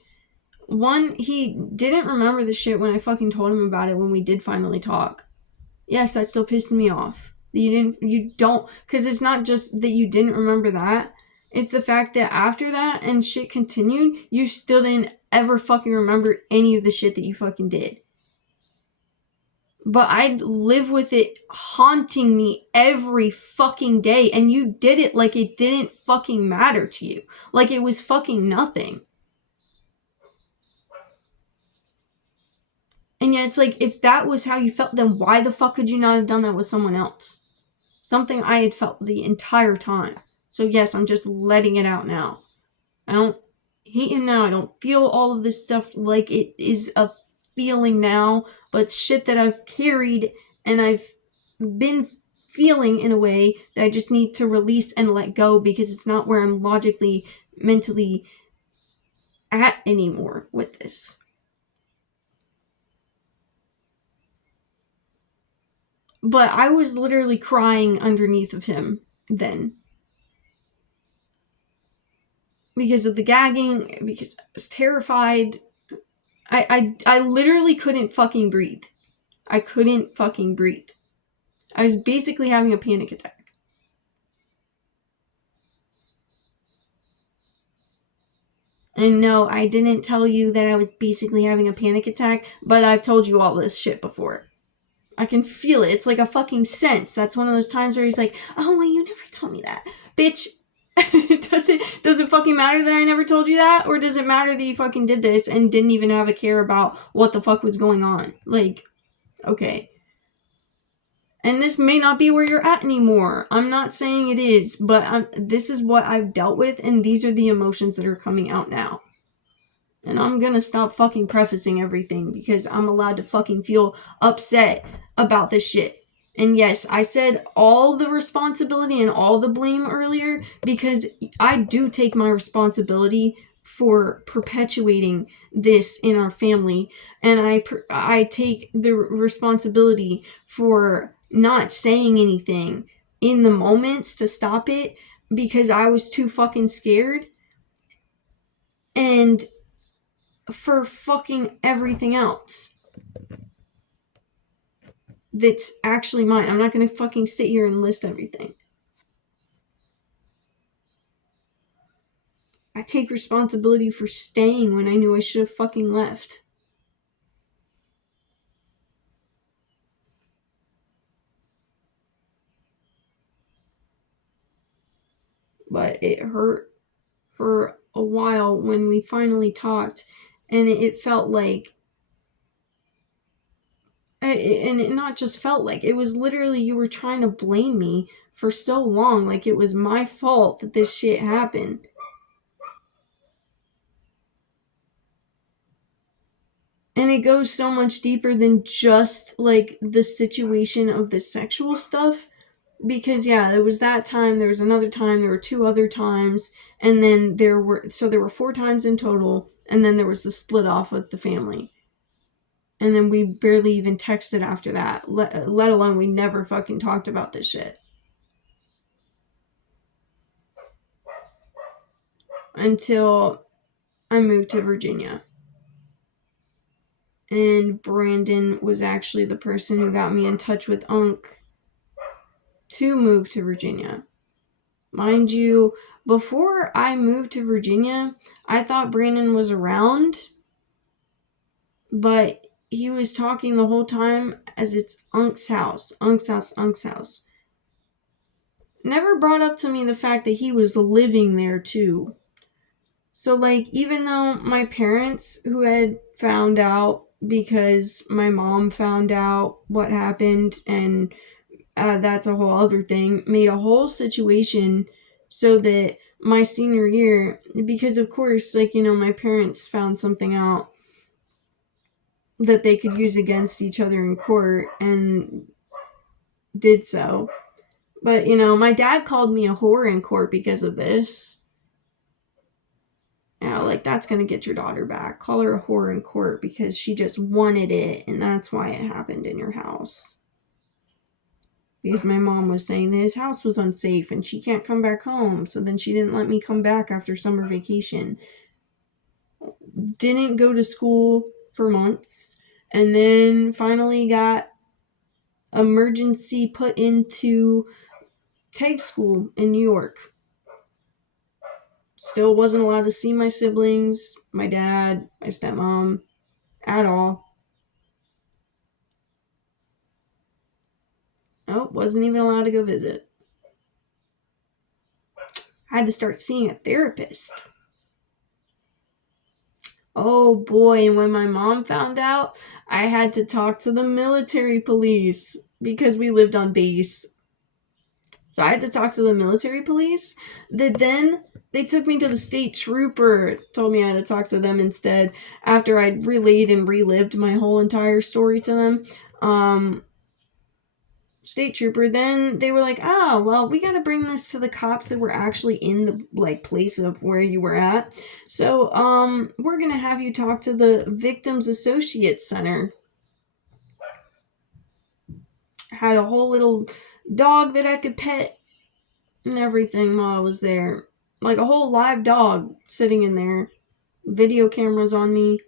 didn't remember the shit when I fucking told him about it when we did finally talk. Yes, that still pissed me off. Because it's not just that you didn't remember that. It's the fact that after that and shit continued, you still didn't ever fucking remember any of the shit that you fucking did. But I'd live with it haunting me every fucking day, and you did it like it didn't fucking matter to you. Like it was fucking nothing. And yet it's like, if that was how you felt, then why the fuck could you not have done that with someone else? Something I had felt the entire time. So yes, I'm just letting it out now. I don't hate him now. I don't feel all of this stuff like it is a feeling now, but it's shit that I've carried and I've been feeling in a way that I just need to release and let go, because it's not where I'm logically, mentally at anymore with this. But I was literally crying underneath of him then. Because of the gagging, because I was terrified. I literally couldn't fucking breathe. I couldn't fucking breathe. I was basically having a panic attack. And no, I didn't tell you that I was basically having a panic attack, but I've told you all this shit before. I can feel it. It's like a fucking sense. That's one of those times where he's like, oh, well, you never told me that. Bitch, does it fucking matter that I never told you that? Or does it matter that you fucking did this and didn't even have a care about what the fuck was going on? Like, okay. And this may not be where you're at anymore. I'm not saying it is, but this is what I've dealt with, and these are the emotions that are coming out now. And I'm gonna stop fucking prefacing everything because I'm allowed to fucking feel upset about this shit. And yes, I said all the responsibility and all the blame earlier because I do take my responsibility for perpetuating this in our family. And I take the responsibility for not saying anything in the moments to stop it because I was too fucking scared. And for fucking everything else that's actually mine. I'm not gonna fucking sit here and list everything. I take responsibility for staying when I knew I should have fucking left. But it hurt for a while when we finally talked, and it felt like, and it not just felt like, it was literally you were trying to blame me for so long, like it was my fault that this shit happened. And it goes so much deeper than just like the situation of the sexual stuff. Because yeah, there was that time, there was another time, there were 2 other times, and then there were 4 times in total, and then there was the split off with the family. And then we barely even texted after that, let alone we never fucking talked about this shit. Until I moved to Virginia. And Brandon was actually the person who got me in touch with Unc to move to Virginia. Mind you, before I moved to Virginia, I thought Brandon was around, but he was talking the whole time as it's Unc's house, Unc's house, Unc's house. Never brought up to me the fact that he was living there too. So, like, even though my parents, who had found out because my mom found out what happened, and that's a whole other thing, made a whole situation so that my senior year, because of course, like, you know, my parents found something out that they could use against each other in court and did so. But, you know, my dad called me a whore in court because of this. You know, like, that's going to get your daughter back. Call her a whore in court because she just wanted it, and that's why it happened in your house. Because my mom was saying that his house was unsafe and she can't come back home, so then she didn't let me come back after summer vacation. Didn't go to school for months, and then finally got emergency put into tag school in New York. Still wasn't allowed to see my siblings, my dad, my stepmom, at all. Nope, wasn't even allowed to go visit. I had to start seeing a therapist. Oh boy, and when my mom found out, I had to talk to the military police because we lived on base. So I had to talk to the military police. Then they took me to the state trooper, told me I had to talk to them instead after I'd relayed and relived my whole entire story to them. State trooper, then they were like, oh, well, we gotta bring this to the cops that were actually in the like place of where you were at. So we're gonna have you talk to the Victims Associates Center. Had a whole little dog that I could pet and everything while I was there, like a whole live dog sitting in there, video cameras on me,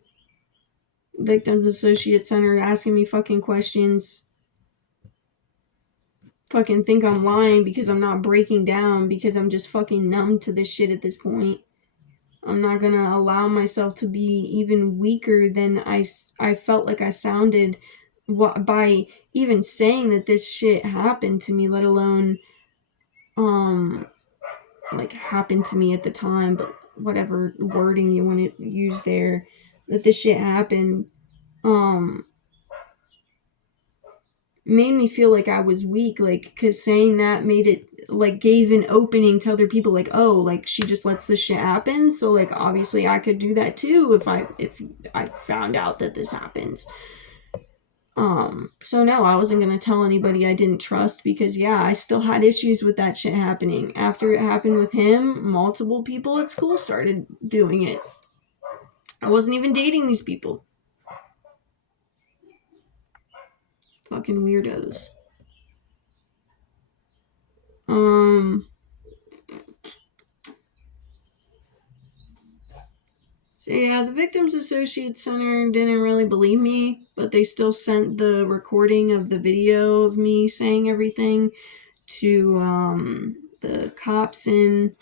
Victims Associates Center asking me fucking questions. fucking think I'm lying because I'm not breaking down, because I'm just fucking numb to this shit at this point. I'm not gonna allow myself to be even weaker than I felt like I sounded by even saying that this shit happened to me, let alone, like, happened to me at the time, but whatever wording you want to use there, that this shit happened, made me feel like I was weak, like, because saying that made it, like, gave an opening to other people, like, oh, like, she just lets this shit happen, so, like, obviously I could do that too if I found out that this happens. So no, I wasn't gonna tell anybody I didn't trust, because yeah, I still had issues with that shit happening. After it happened with him, multiple people at school started doing it. I wasn't even dating these people. Fucking weirdos. So yeah, the Victims Associates Center didn't really believe me, but they still sent the recording of the video of me saying everything to the cops in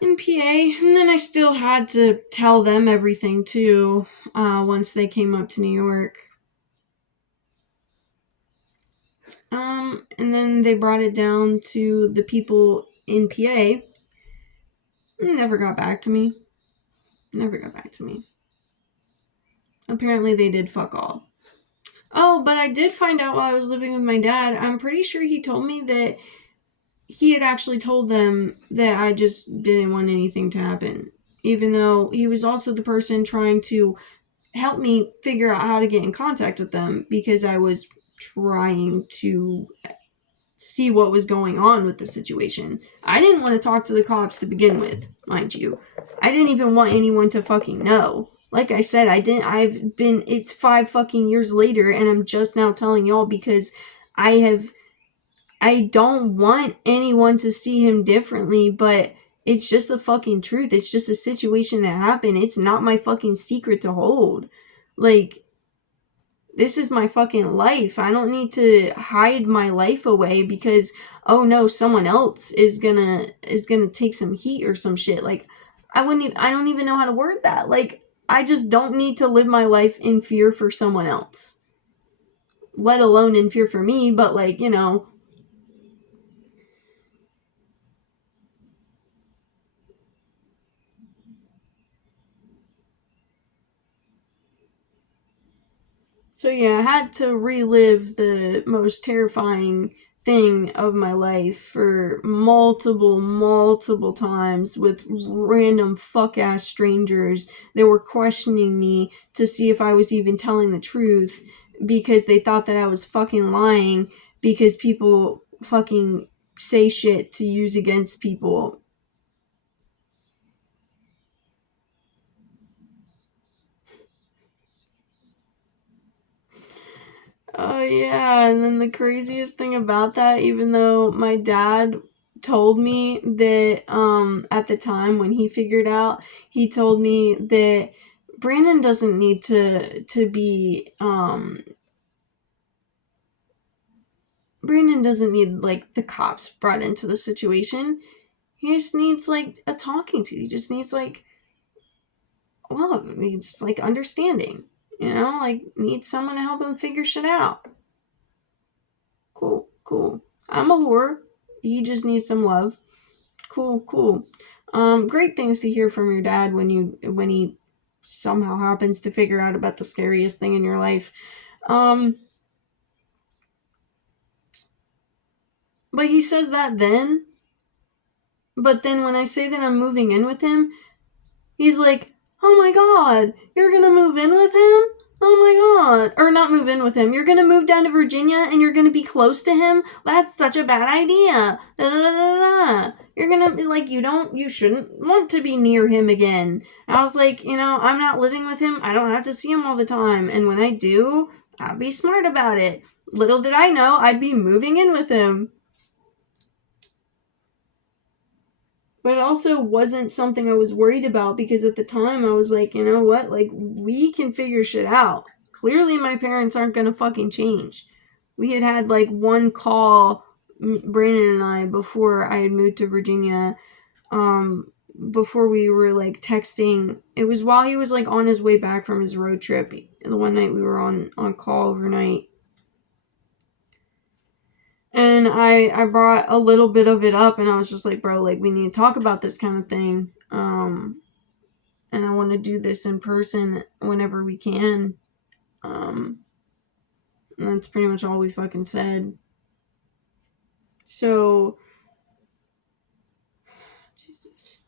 PA, and then I still had to tell them everything too once they came up to New York. And then they brought it down to the people in PA. Never got back to me. Apparently they did fuck all. Oh, but I did find out while I was living with my dad, I'm pretty sure he told me that he had actually told them that I just didn't want anything to happen. Even though he was also the person trying to help me figure out how to get in contact with them, because I was trying to see what was going on with the situation. I didn't want to talk to the cops to begin with, mind you. I didn't even want anyone to fucking know. Like I said, it's 5 fucking years later, and I'm just now telling y'all because I don't want anyone to see him differently, but it's just the fucking truth. It's just a situation that happened. It's not my fucking secret to hold. Like, this is my fucking life. I don't need to hide my life away because, oh no, someone else is gonna take some heat or some shit. Like, I don't even know how to word that. Like, I just don't need to live my life in fear for someone else. Let alone in fear for me, but like, you know. So yeah, I had to relive the most terrifying thing of my life for multiple times with random fuck ass strangers that were questioning me to see if I was even telling the truth, because they thought that I was fucking lying, because people fucking say shit to use against people. Oh yeah, and then the craziest thing about that, even though my dad told me that at the time when he figured out, he told me that Brandon doesn't need to be Brandon doesn't need like the cops brought into the situation. He just needs like a talking to. He just needs like love. He just like understanding. You know, like needs someone to help him figure shit out. Cool. I'm a whore. He just needs some love. Cool. Great things to hear from your dad when he somehow happens to figure out about the scariest thing in your life. But he says that then. But then when I say that I'm moving in with him, he's like, oh my god, you're gonna move in with him? Oh my god. Or not move in with him. You're gonna move down to Virginia and you're gonna be close to him? That's such a bad idea. Da, da, da, da. You're gonna be like, you shouldn't want to be near him again. I was like, I'm not living with him. I don't have to see him all the time. And when I do, I'll be smart about it. Little did I know I'd be moving in with him. But it also wasn't something I was worried about, because at the time I was like, you know what? Like, we can figure shit out. Clearly my parents aren't gonna fucking change. we had like one call, Brandon and I, before I had moved to Virginia. Before we were like texting. It was while he was like on his way back from his road trip. The one night we were on call overnight. And I brought a little bit of it up, and I was just like, bro, like, we need to talk about this kind of thing. And I want to do this in person whenever we can. And that's pretty much all we fucking said. So, Jesus.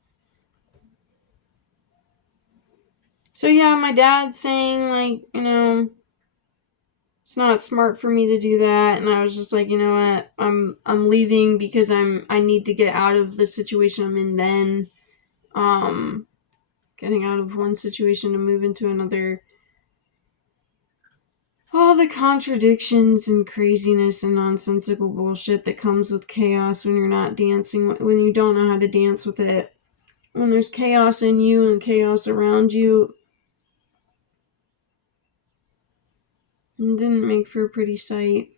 So yeah, my dad's saying, like, it's not smart for me to do that, and I was just like, you know what, I'm leaving because I need to get out of the situation I'm in then. Getting out of one situation to move into another. All the contradictions and craziness and nonsensical bullshit that comes with chaos when you're not dancing, when you don't know how to dance with it. When there's chaos in you and chaos around you, it didn't make for a pretty sight.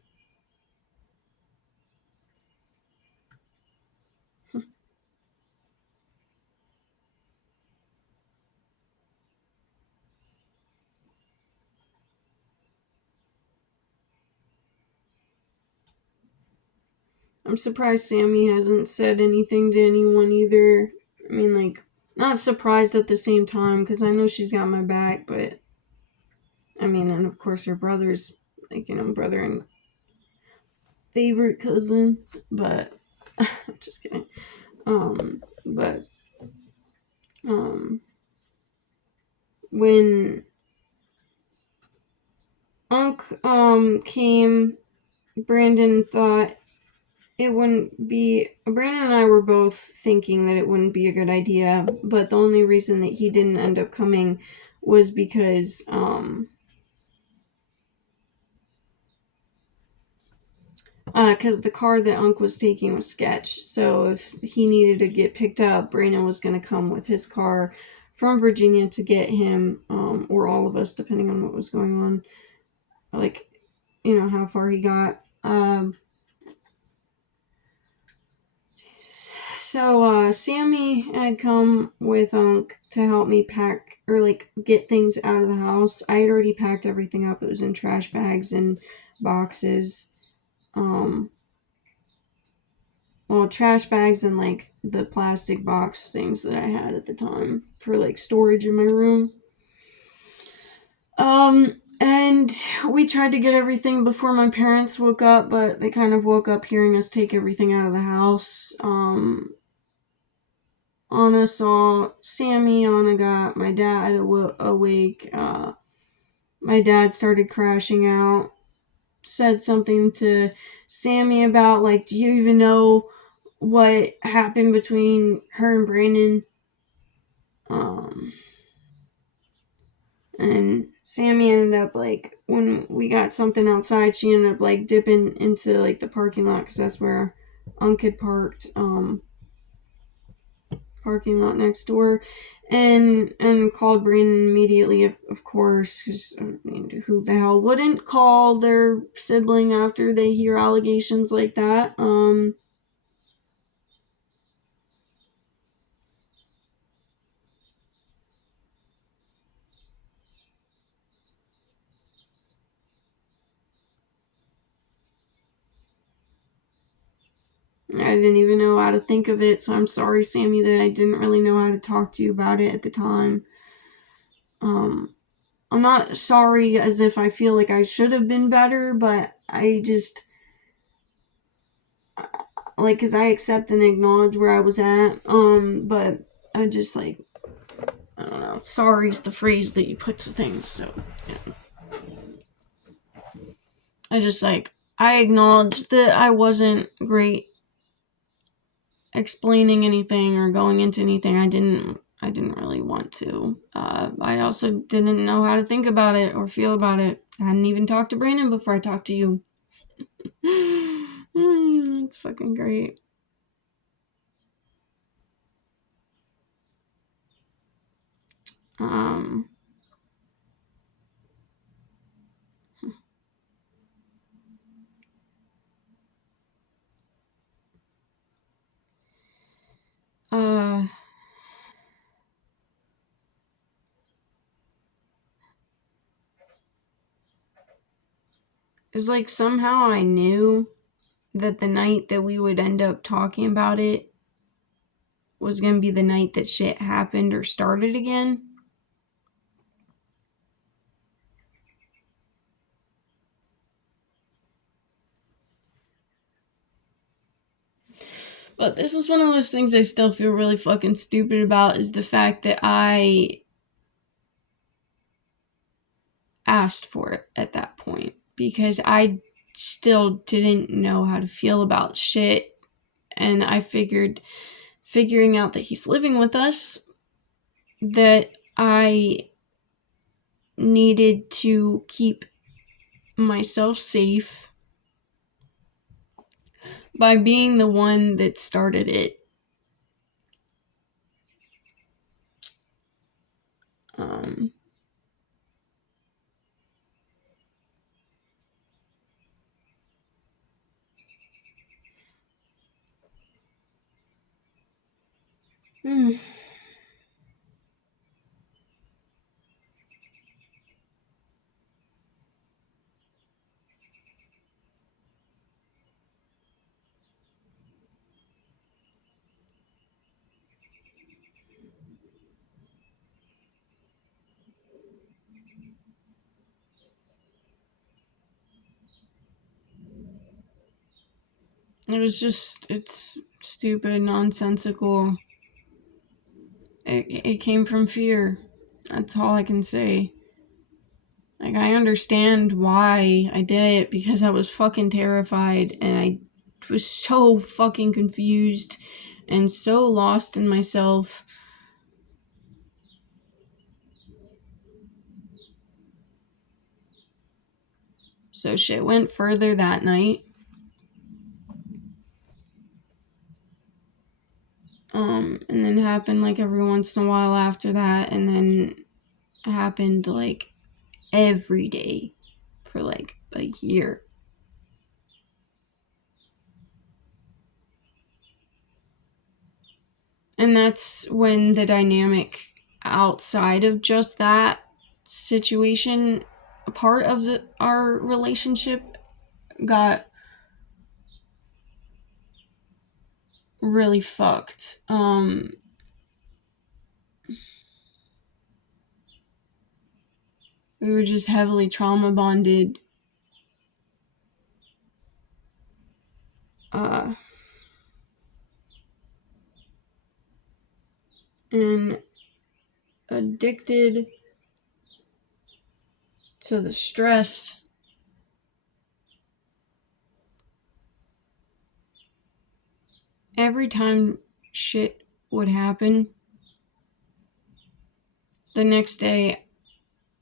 I'm surprised Sammy hasn't said anything to anyone either. I mean, like, not surprised at the same time, because I know she's got my back, but, I mean, and of course her brother's, like, brother and favorite cousin, but, just kidding. But, when Unc, came, Brandon thought it wouldn't be. Brandon and I were both thinking that it wouldn't be a good idea, but the only reason that he didn't end up coming was because the car that Unc was taking was sketch. So if he needed to get picked up, Brandon was going to come with his car from Virginia to get him, or all of us, depending on what was going on, like, how far he got. So, Sammy had come with Unc to help me pack, or like get things out of the house. I had already packed everything up. It was in trash bags and boxes. Well, trash bags and like the plastic box things that I had at the time for like storage in my room. And we tried to get everything before my parents woke up, but they kind of woke up hearing us take everything out of the house. Anna saw Sammy. Anna got my dad awake. My dad started crashing out. Said something to Sammy about, like, do you even know what happened between her and Brandon? And Sammy ended up, like, when we got something outside, she ended up, like, dipping into, like, the parking lot, because that's where Unc had parked. Parking lot next door, and called Brandon immediately, of course, because I mean, who the hell wouldn't call their sibling after they hear allegations like that? I didn't even know how to think of it, so I'm sorry, Sammy, that I didn't really know how to talk to you about it at the time. I'm not sorry as if I feel like I should have been better, but I just, like, because I accept and acknowledge where I was at, but I just, like, I don't know, sorry's the phrase that you put to things, so, yeah. I just, like, I acknowledged that I wasn't great explaining anything or going into anything. I didn't really want to. I also didn't know how to think about it or feel about it. I hadn't even talked to Brandon before I talked to you. It's fucking great. Um, It's like somehow I knew that the night that we would end up talking about it was going to be the night that shit happened or started again. But this is one of those things I still feel really fucking stupid about, is the fact that I asked for it at that point, because I still didn't know how to feel about shit. And I figuring out that he's living with us, that I needed to keep myself safe by being the one that started it. Um, hmm. It's stupid, nonsensical. It came from fear. That's all I can say. Like, I understand why I did it, because I was fucking terrified and I was so fucking confused and so lost in myself. So shit went further that night. And then happened like every once in a while after that, and then happened like every day for like a year. And that's when the dynamic outside of just that situation, a part of our relationship, got really fucked. We were just heavily trauma bonded. Uh, and addicted to the stress. Every time shit would happen, the next day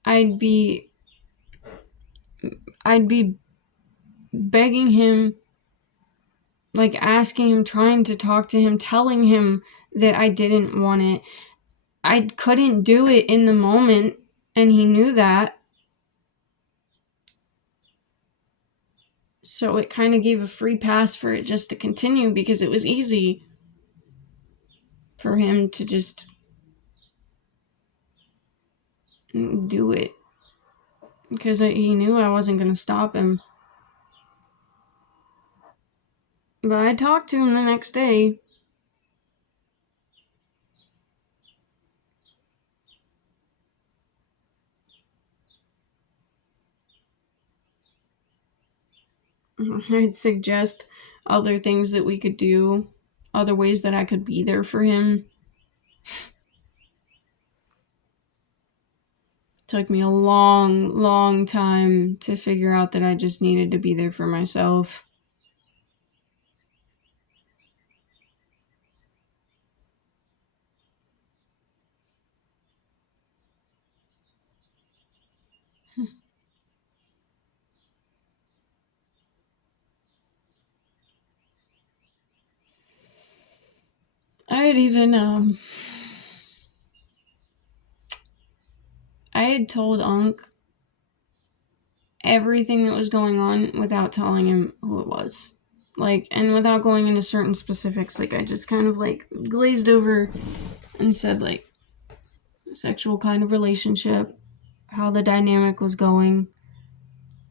I'd be I'd be begging him, like asking him, trying to talk to him, telling him that I didn't want it. I couldn't do it in the moment, and he knew that. So it kind of gave a free pass for it just to continue, because it was easy for him to just do it, because he knew I wasn't going to stop him. But I talked to him the next day. I'd suggest other things that we could do, other ways that I could be there for him. It took me a long, long time to figure out that I just needed to be there for myself. I had even, I had told Unc everything that was going on without telling him who it was. Like, and without going into certain specifics. Like, I just kind of, like, glazed over and said, like, sexual kind of relationship, how the dynamic was going,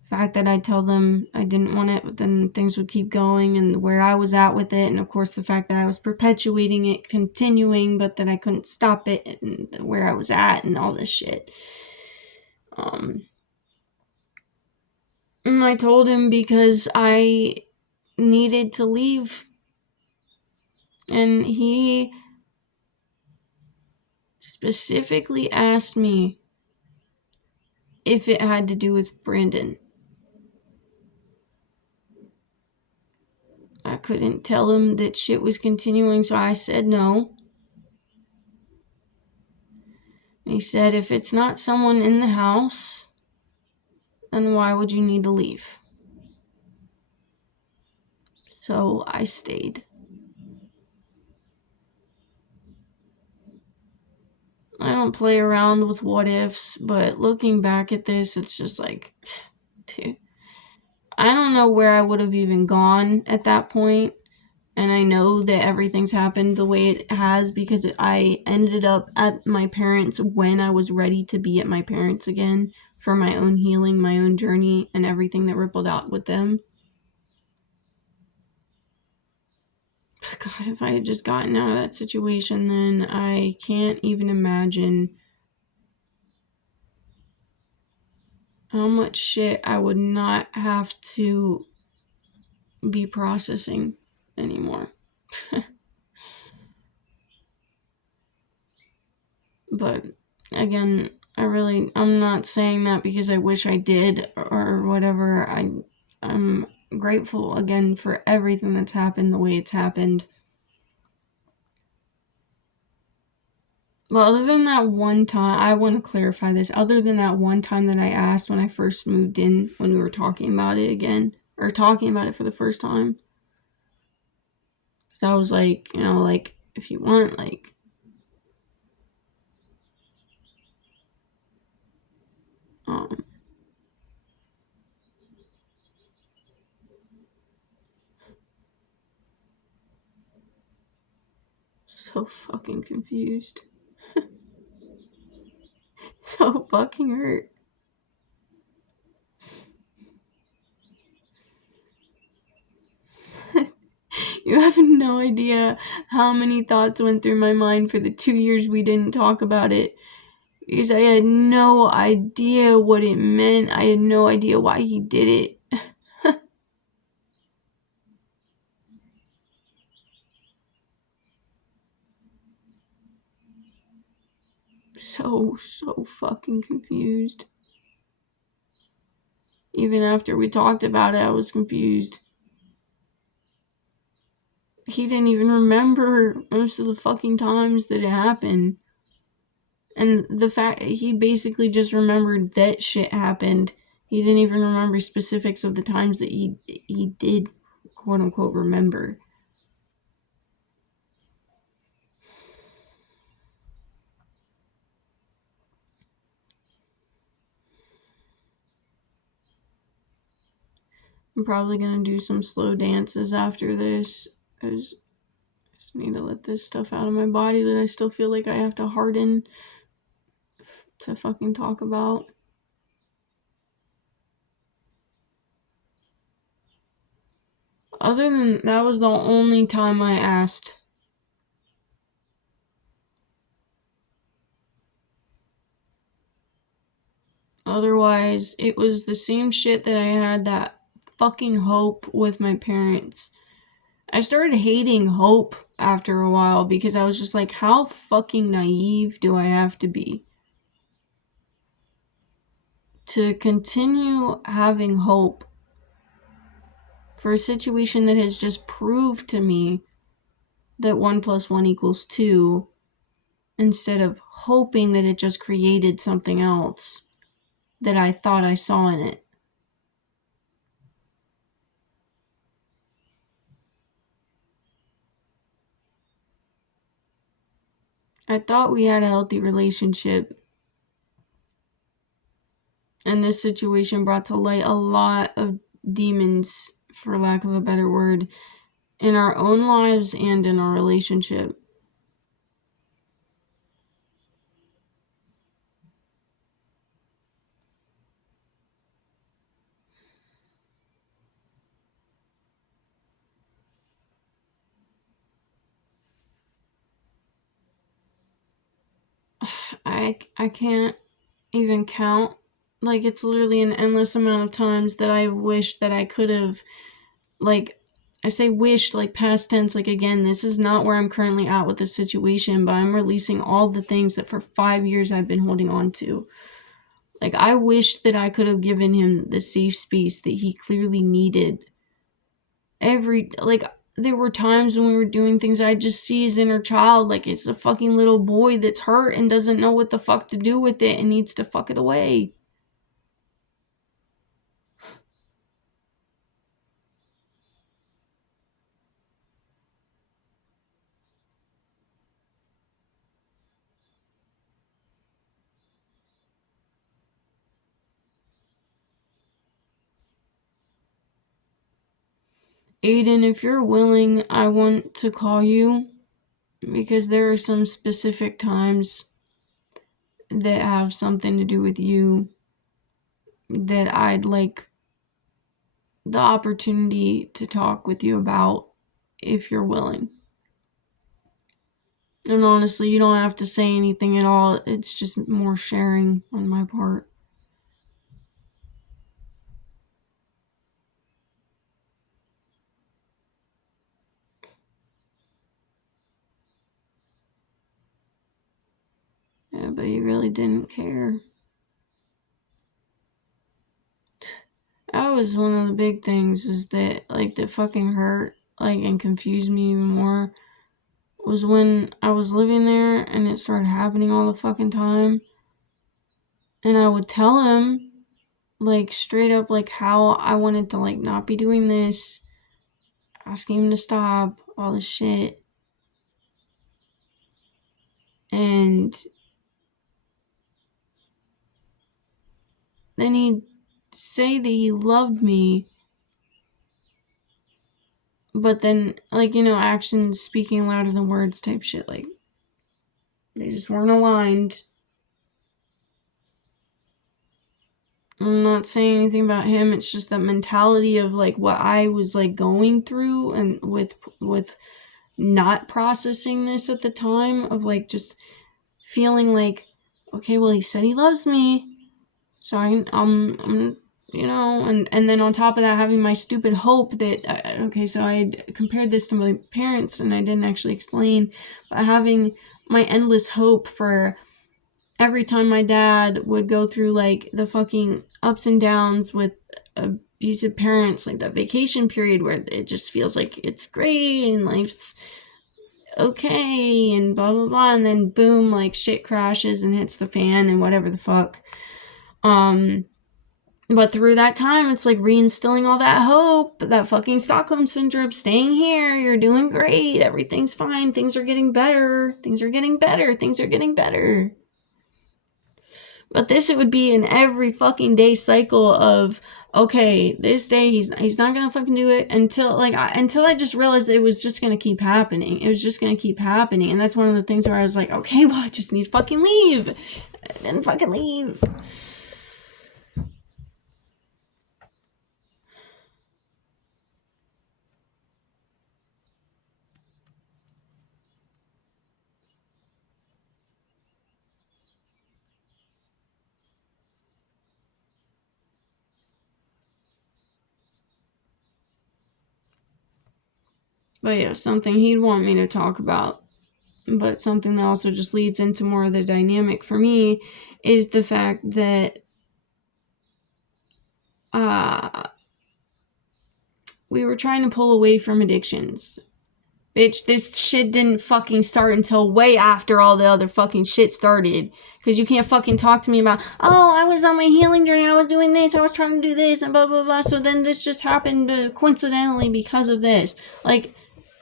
fact that I tell them I didn't want it, but then things would keep going, and where I was at with it, and of course the fact that I was perpetuating it, continuing, but that I couldn't stop it, and where I was at, and all this shit. And I told him because I needed to leave, and he specifically asked me if it had to do with Brandon. I couldn't tell him that shit was continuing, so I said no. And he said, if it's not someone in the house, then why would you need to leave? So I stayed. I don't play around with what ifs, but looking back at this, it's just like, dude, I don't know where I would have even gone at that point. And I know that everything's happened the way it has because I ended up at my parents' when I was ready to be at my parents' again for my own healing, my own journey, and everything that rippled out with them. But God, if I had just gotten out of that situation, then I can't even imagine how much shit I would not have to be processing anymore. But again, I'm not saying that because I wish I did or whatever. I'm grateful again for everything that's happened the way it's happened. Well, other than that one time, I want to clarify this. Other than that one time that I asked when I first moved in, when we were talking about it again, or talking about it for the first time. So I was like, like, if you want, like, so fucking confused. So fucking hurt. You have no idea how many thoughts went through my mind for the 2 years we didn't talk about it. Because I had no idea what it meant. I had no idea why he did it. So fucking confused. Even after we talked about it, I was confused. He didn't even remember most of the fucking times that it happened. And the fact he basically just remembered that shit happened. He didn't even remember specifics of the times that he did quote unquote remember. I'm probably gonna do some slow dances after this. I just need to let this stuff out of my body that I still feel like I have to harden to fucking talk about. Other than that was the only time I asked. Otherwise, it was the same shit that I had that fucking hope with my parents. I started hating hope after a while because I was just like, how fucking naive do I have to be to continue having hope for a situation that has just proved to me that 1 plus 1 equals 2 instead of hoping that it just created something else that I thought I saw in it. I thought we had a healthy relationship, and this situation brought to light a lot of demons, for lack of a better word, in our own lives and in our relationship. I can't even count. Like, it's literally an endless amount of times that I wish that I could have, like, I say wished, like past tense, like, again, this is not where I'm currently at with the situation, but I'm releasing all the things that for 5 years I've been holding on to. Like, I wish that I could have given him the safe space that he clearly needed. There were times when we were doing things, I just see his inner child, like it's a fucking little boy that's hurt and doesn't know what the fuck to do with it and needs to fuck it away. Aiden, if you're willing, I want to call you because there are some specific times that have something to do with you that I'd like the opportunity to talk with you about if you're willing. And honestly, you don't have to say anything at all. It's just more sharing on my part. Yeah, but you really didn't care. That was one of the big things, is that, like, that fucking hurt, like, and confused me even more, was when I was living there and it started happening all the fucking time. And I would tell him, like, straight up, like, how I wanted to, like, not be doing this, asking him to stop, all this shit. And then he'd say that he loved me, but then, like, you know, actions speaking louder than words type shit, like, they just weren't aligned. I'm not saying anything about him, it's just that mentality of, like, what I was, like, going through, and with not processing this at the time, of, like, just feeling like, okay, well, he said he loves me, so I'm you know, and then on top of that, having my stupid hope that, okay, so I compared this to my parents, and I didn't actually explain, but having my endless hope for every time my dad would go through, like, the fucking ups and downs with abusive parents, like that vacation period where it just feels like it's great and life's okay and blah blah blah, and then boom, like, shit crashes and hits the fan and whatever the fuck. But through that time, it's like reinstilling all that hope, that fucking Stockholm syndrome, staying here, you're doing great, everything's fine, things are getting better, things are getting better, things are getting better. But this, it would be in every fucking day cycle of, okay, this day he's not gonna fucking do it until I just realized it was just gonna keep happening. It was just gonna keep happening, and that's one of the things where I was like, okay, well, I just need to fucking leave. I didn't fucking leave. But yeah, something he'd want me to talk about, but something that also just leads into more of the dynamic for me, is the fact that we were trying to pull away from addictions. Bitch, this shit didn't fucking start until way after all the other fucking shit started. Because you can't fucking talk to me about, oh, I was on my healing journey, I was doing this, I was trying to do this, and blah, blah, blah, so then this just happened coincidentally because of this. Like,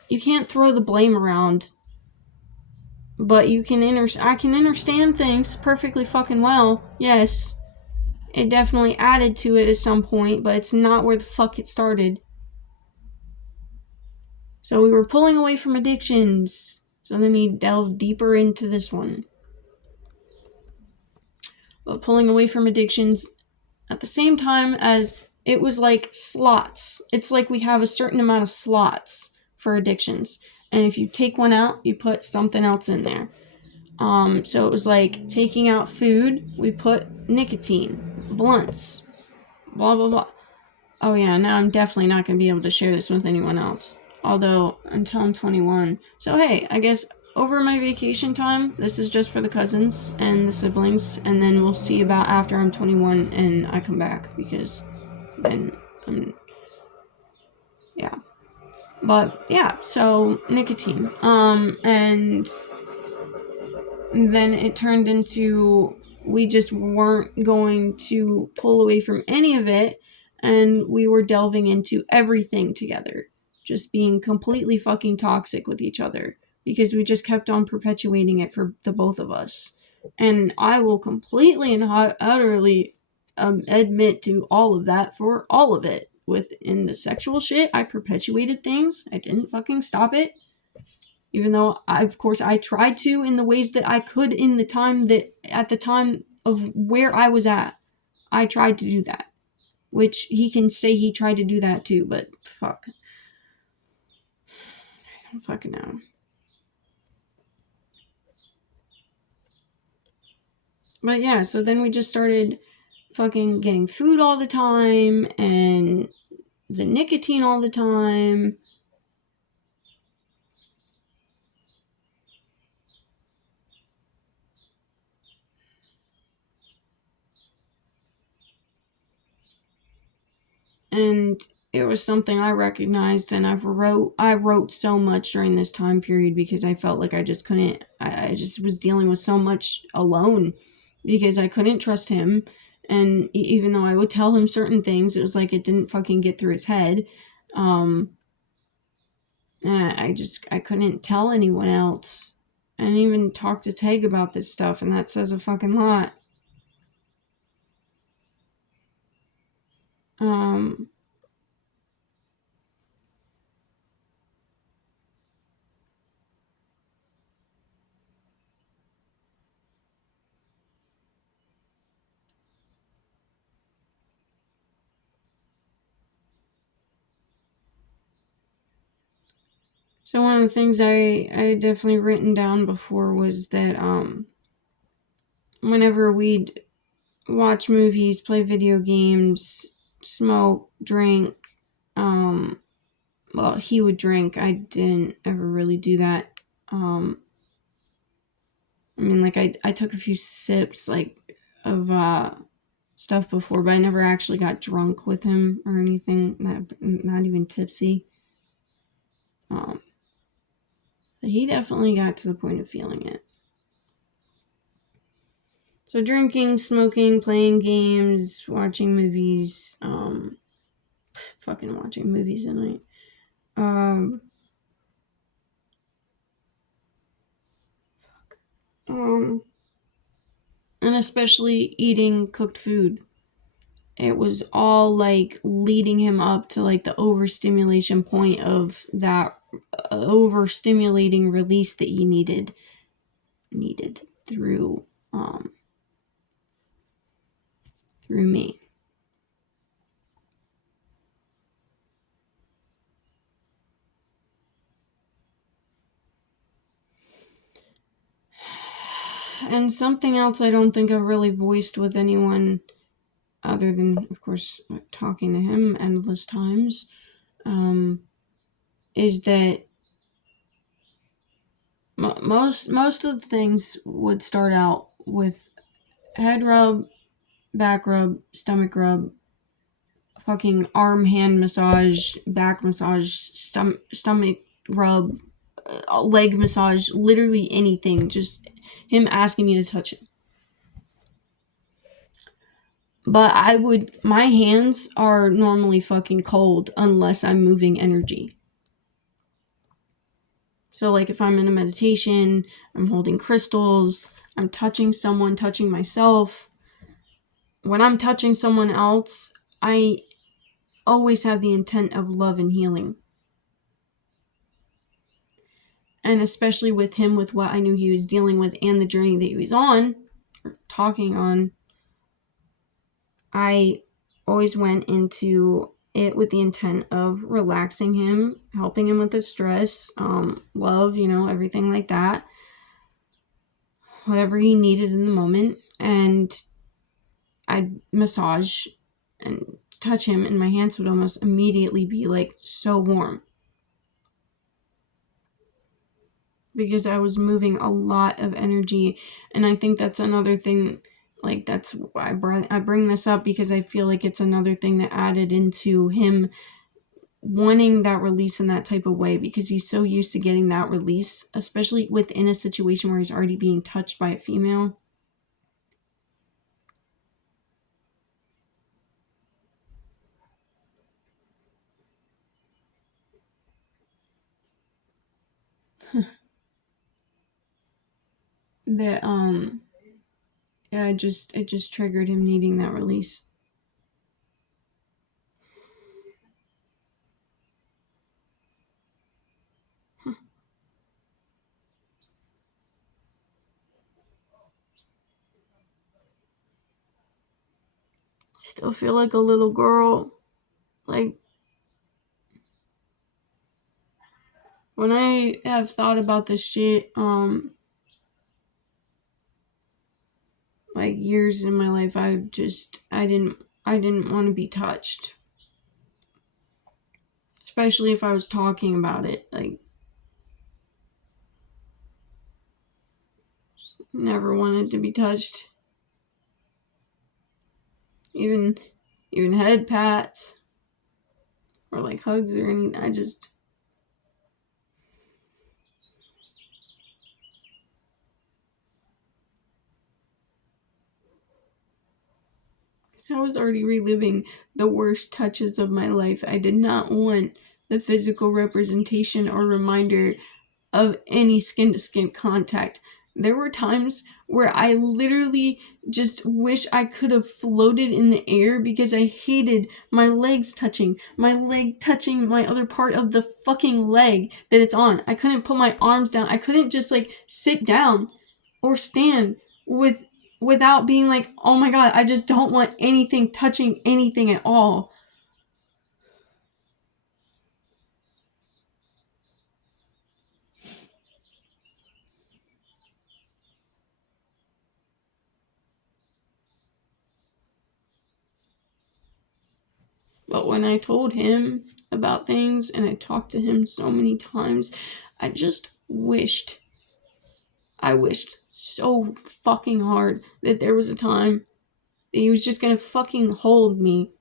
you can't throw the blame around. But you can I can understand things perfectly fucking well. Yes. It definitely added to it at some point, but it's not where the fuck it started. So we were pulling away from addictions. So then he delved deeper into this one. But pulling away from addictions at the same time as it was like slots. It's like we have a certain amount of slots for addictions. And if you take one out, you put something else in there. So it was like taking out food, we put nicotine, blunts, blah, blah, blah. Oh yeah, now I'm definitely not going to be able to share this with anyone else. Although, until I'm 21. So hey, I guess over my vacation time, this is just for the cousins and the siblings, and then we'll see about after I'm 21 and I come back, because then yeah. But yeah, so nicotine. And then it turned into, we just weren't going to pull away from any of it, and we were delving into everything together, just being completely fucking toxic with each other, because we just kept on perpetuating it for the both of us. And I will completely and utterly admit to all of that for all of it. Within the sexual shit, I perpetuated things. I didn't fucking stop it, even though of course I tried to in the ways that I could in the time that, at the time of where I was at, I tried to do that. Which he can say he tried to do that too, but fuck. I don't fucking know. But yeah, so then we just started fucking getting food all the time and the nicotine all the time. And it was something I recognized, and I wrote so much during this time period, because I felt like I just couldn't, I just was dealing with so much alone, because I couldn't trust him. And even though I would tell him certain things, it was like it didn't fucking get through his head. And I couldn't tell anyone else. And even talk to Tag about this stuff, and that says a fucking lot. Um, So one of the things I definitely written down before was that whenever we'd watch movies, play video games, smoke, drink, well, he would drink. I didn't ever really do that. I mean, like, I took a few sips, like, of stuff before, but I never actually got drunk with him or anything. Not even tipsy. But he definitely got to the point of feeling it. So drinking, smoking, playing games, watching movies, fucking watching movies at night. And especially eating cooked food. It was all like leading him up to like the overstimulation point of that overstimulating release that he needed through through me. And something else I don't think I've really voiced with anyone other than, of course, talking to him endless times, is that most of the things would start out with head rub, back rub, stomach rub, fucking arm hand massage, back massage, stomach rub, leg massage, literally anything. Just him asking me to touch him. But my hands are normally fucking cold unless I'm moving energy. So, like, if I'm in a meditation, I'm holding crystals, I'm touching someone, touching myself. When I'm touching someone else, I always have the intent of love and healing. And especially with him, with what I knew he was dealing with and the journey that he was on, or talking on, I always went into it with the intent of relaxing him, helping him with his stress, love, everything like that. whatever he needed in the moment, and I'd massage and touch him, and my hands would almost immediately be like so warm. Because I was moving a lot of energy. And I think that's another thing, like that's why I bring this up, because I feel like it's another thing that added into him wanting that release in that type of way, because he's so used to getting that release, especially within a situation where he's already being touched by a female. That yeah, it just triggered him needing that release. Still feel like a little girl. Like, when I have thought about this shit, like years in my life, I didn't want to be touched, especially if I was talking about it. Like, never wanted to be touched, even head pats or like hugs or anything. I just, because I was already reliving the worst touches of my life. I did not want the physical representation or reminder of any skin to skin contact. There were times where I literally just wish I could have floated in the air, because I hated my legs touching, my leg touching my other part of the fucking leg that it's on. I couldn't put my arms down. I couldn't just like sit down or stand without being like, oh my god, I just don't want anything touching anything at all. But when I told him about things and I talked to him so many times, I just I wished so fucking hard that there was a time that he was just gonna fucking hold me,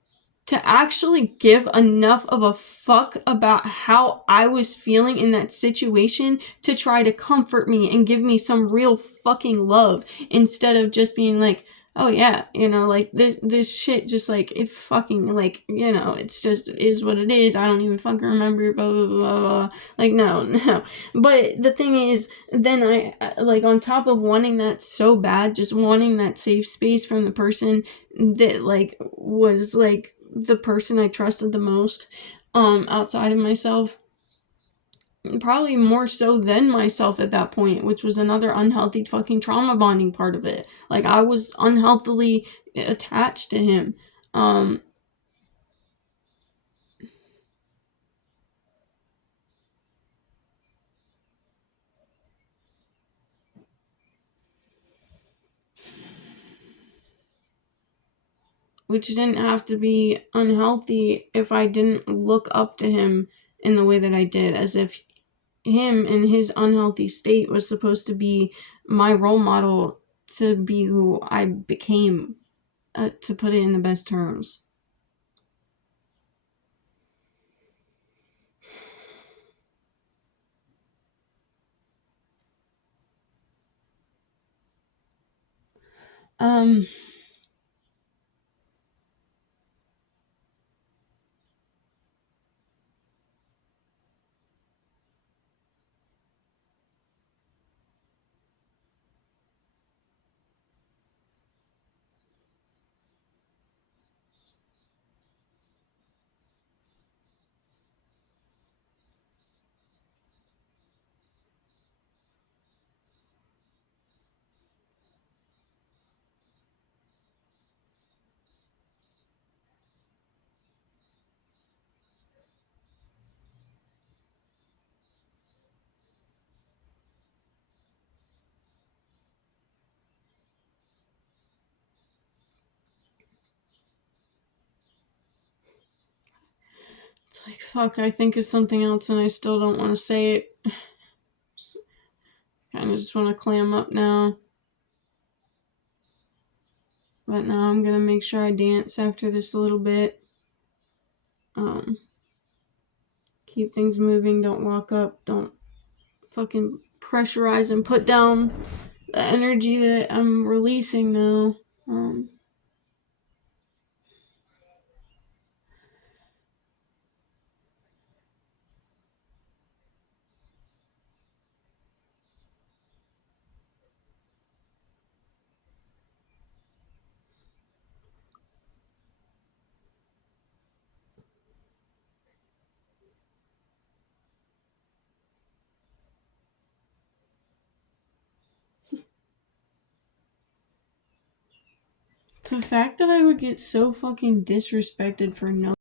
to actually give enough of a fuck about how I was feeling in that situation to try to comfort me and give me some real fucking love, instead of just being like, oh yeah, like this shit just like, it fucking like, it's just it is what it is. I don't even fucking remember, blah blah blah blah. Like, no, no. But the thing is, then I like, on top of wanting that so bad, just wanting that safe space from the person that like was like the person I trusted the most, outside of myself, probably more so than myself at that point, which was another unhealthy fucking trauma bonding part of it. Like, I was unhealthily attached to him. Which didn't have to be unhealthy if I didn't look up to him in the way that I did, as if him in his unhealthy state was supposed to be my role model, to be who I became, to put it in the best terms. Um, like, fuck, I think of something else and I still don't want to say it. Kind of just want to clam up now. But now I'm gonna make sure I dance after this a little bit. Keep things moving, don't lock up, don't fucking pressurize and put down the energy that I'm releasing now. The fact that I would get so fucking disrespected for no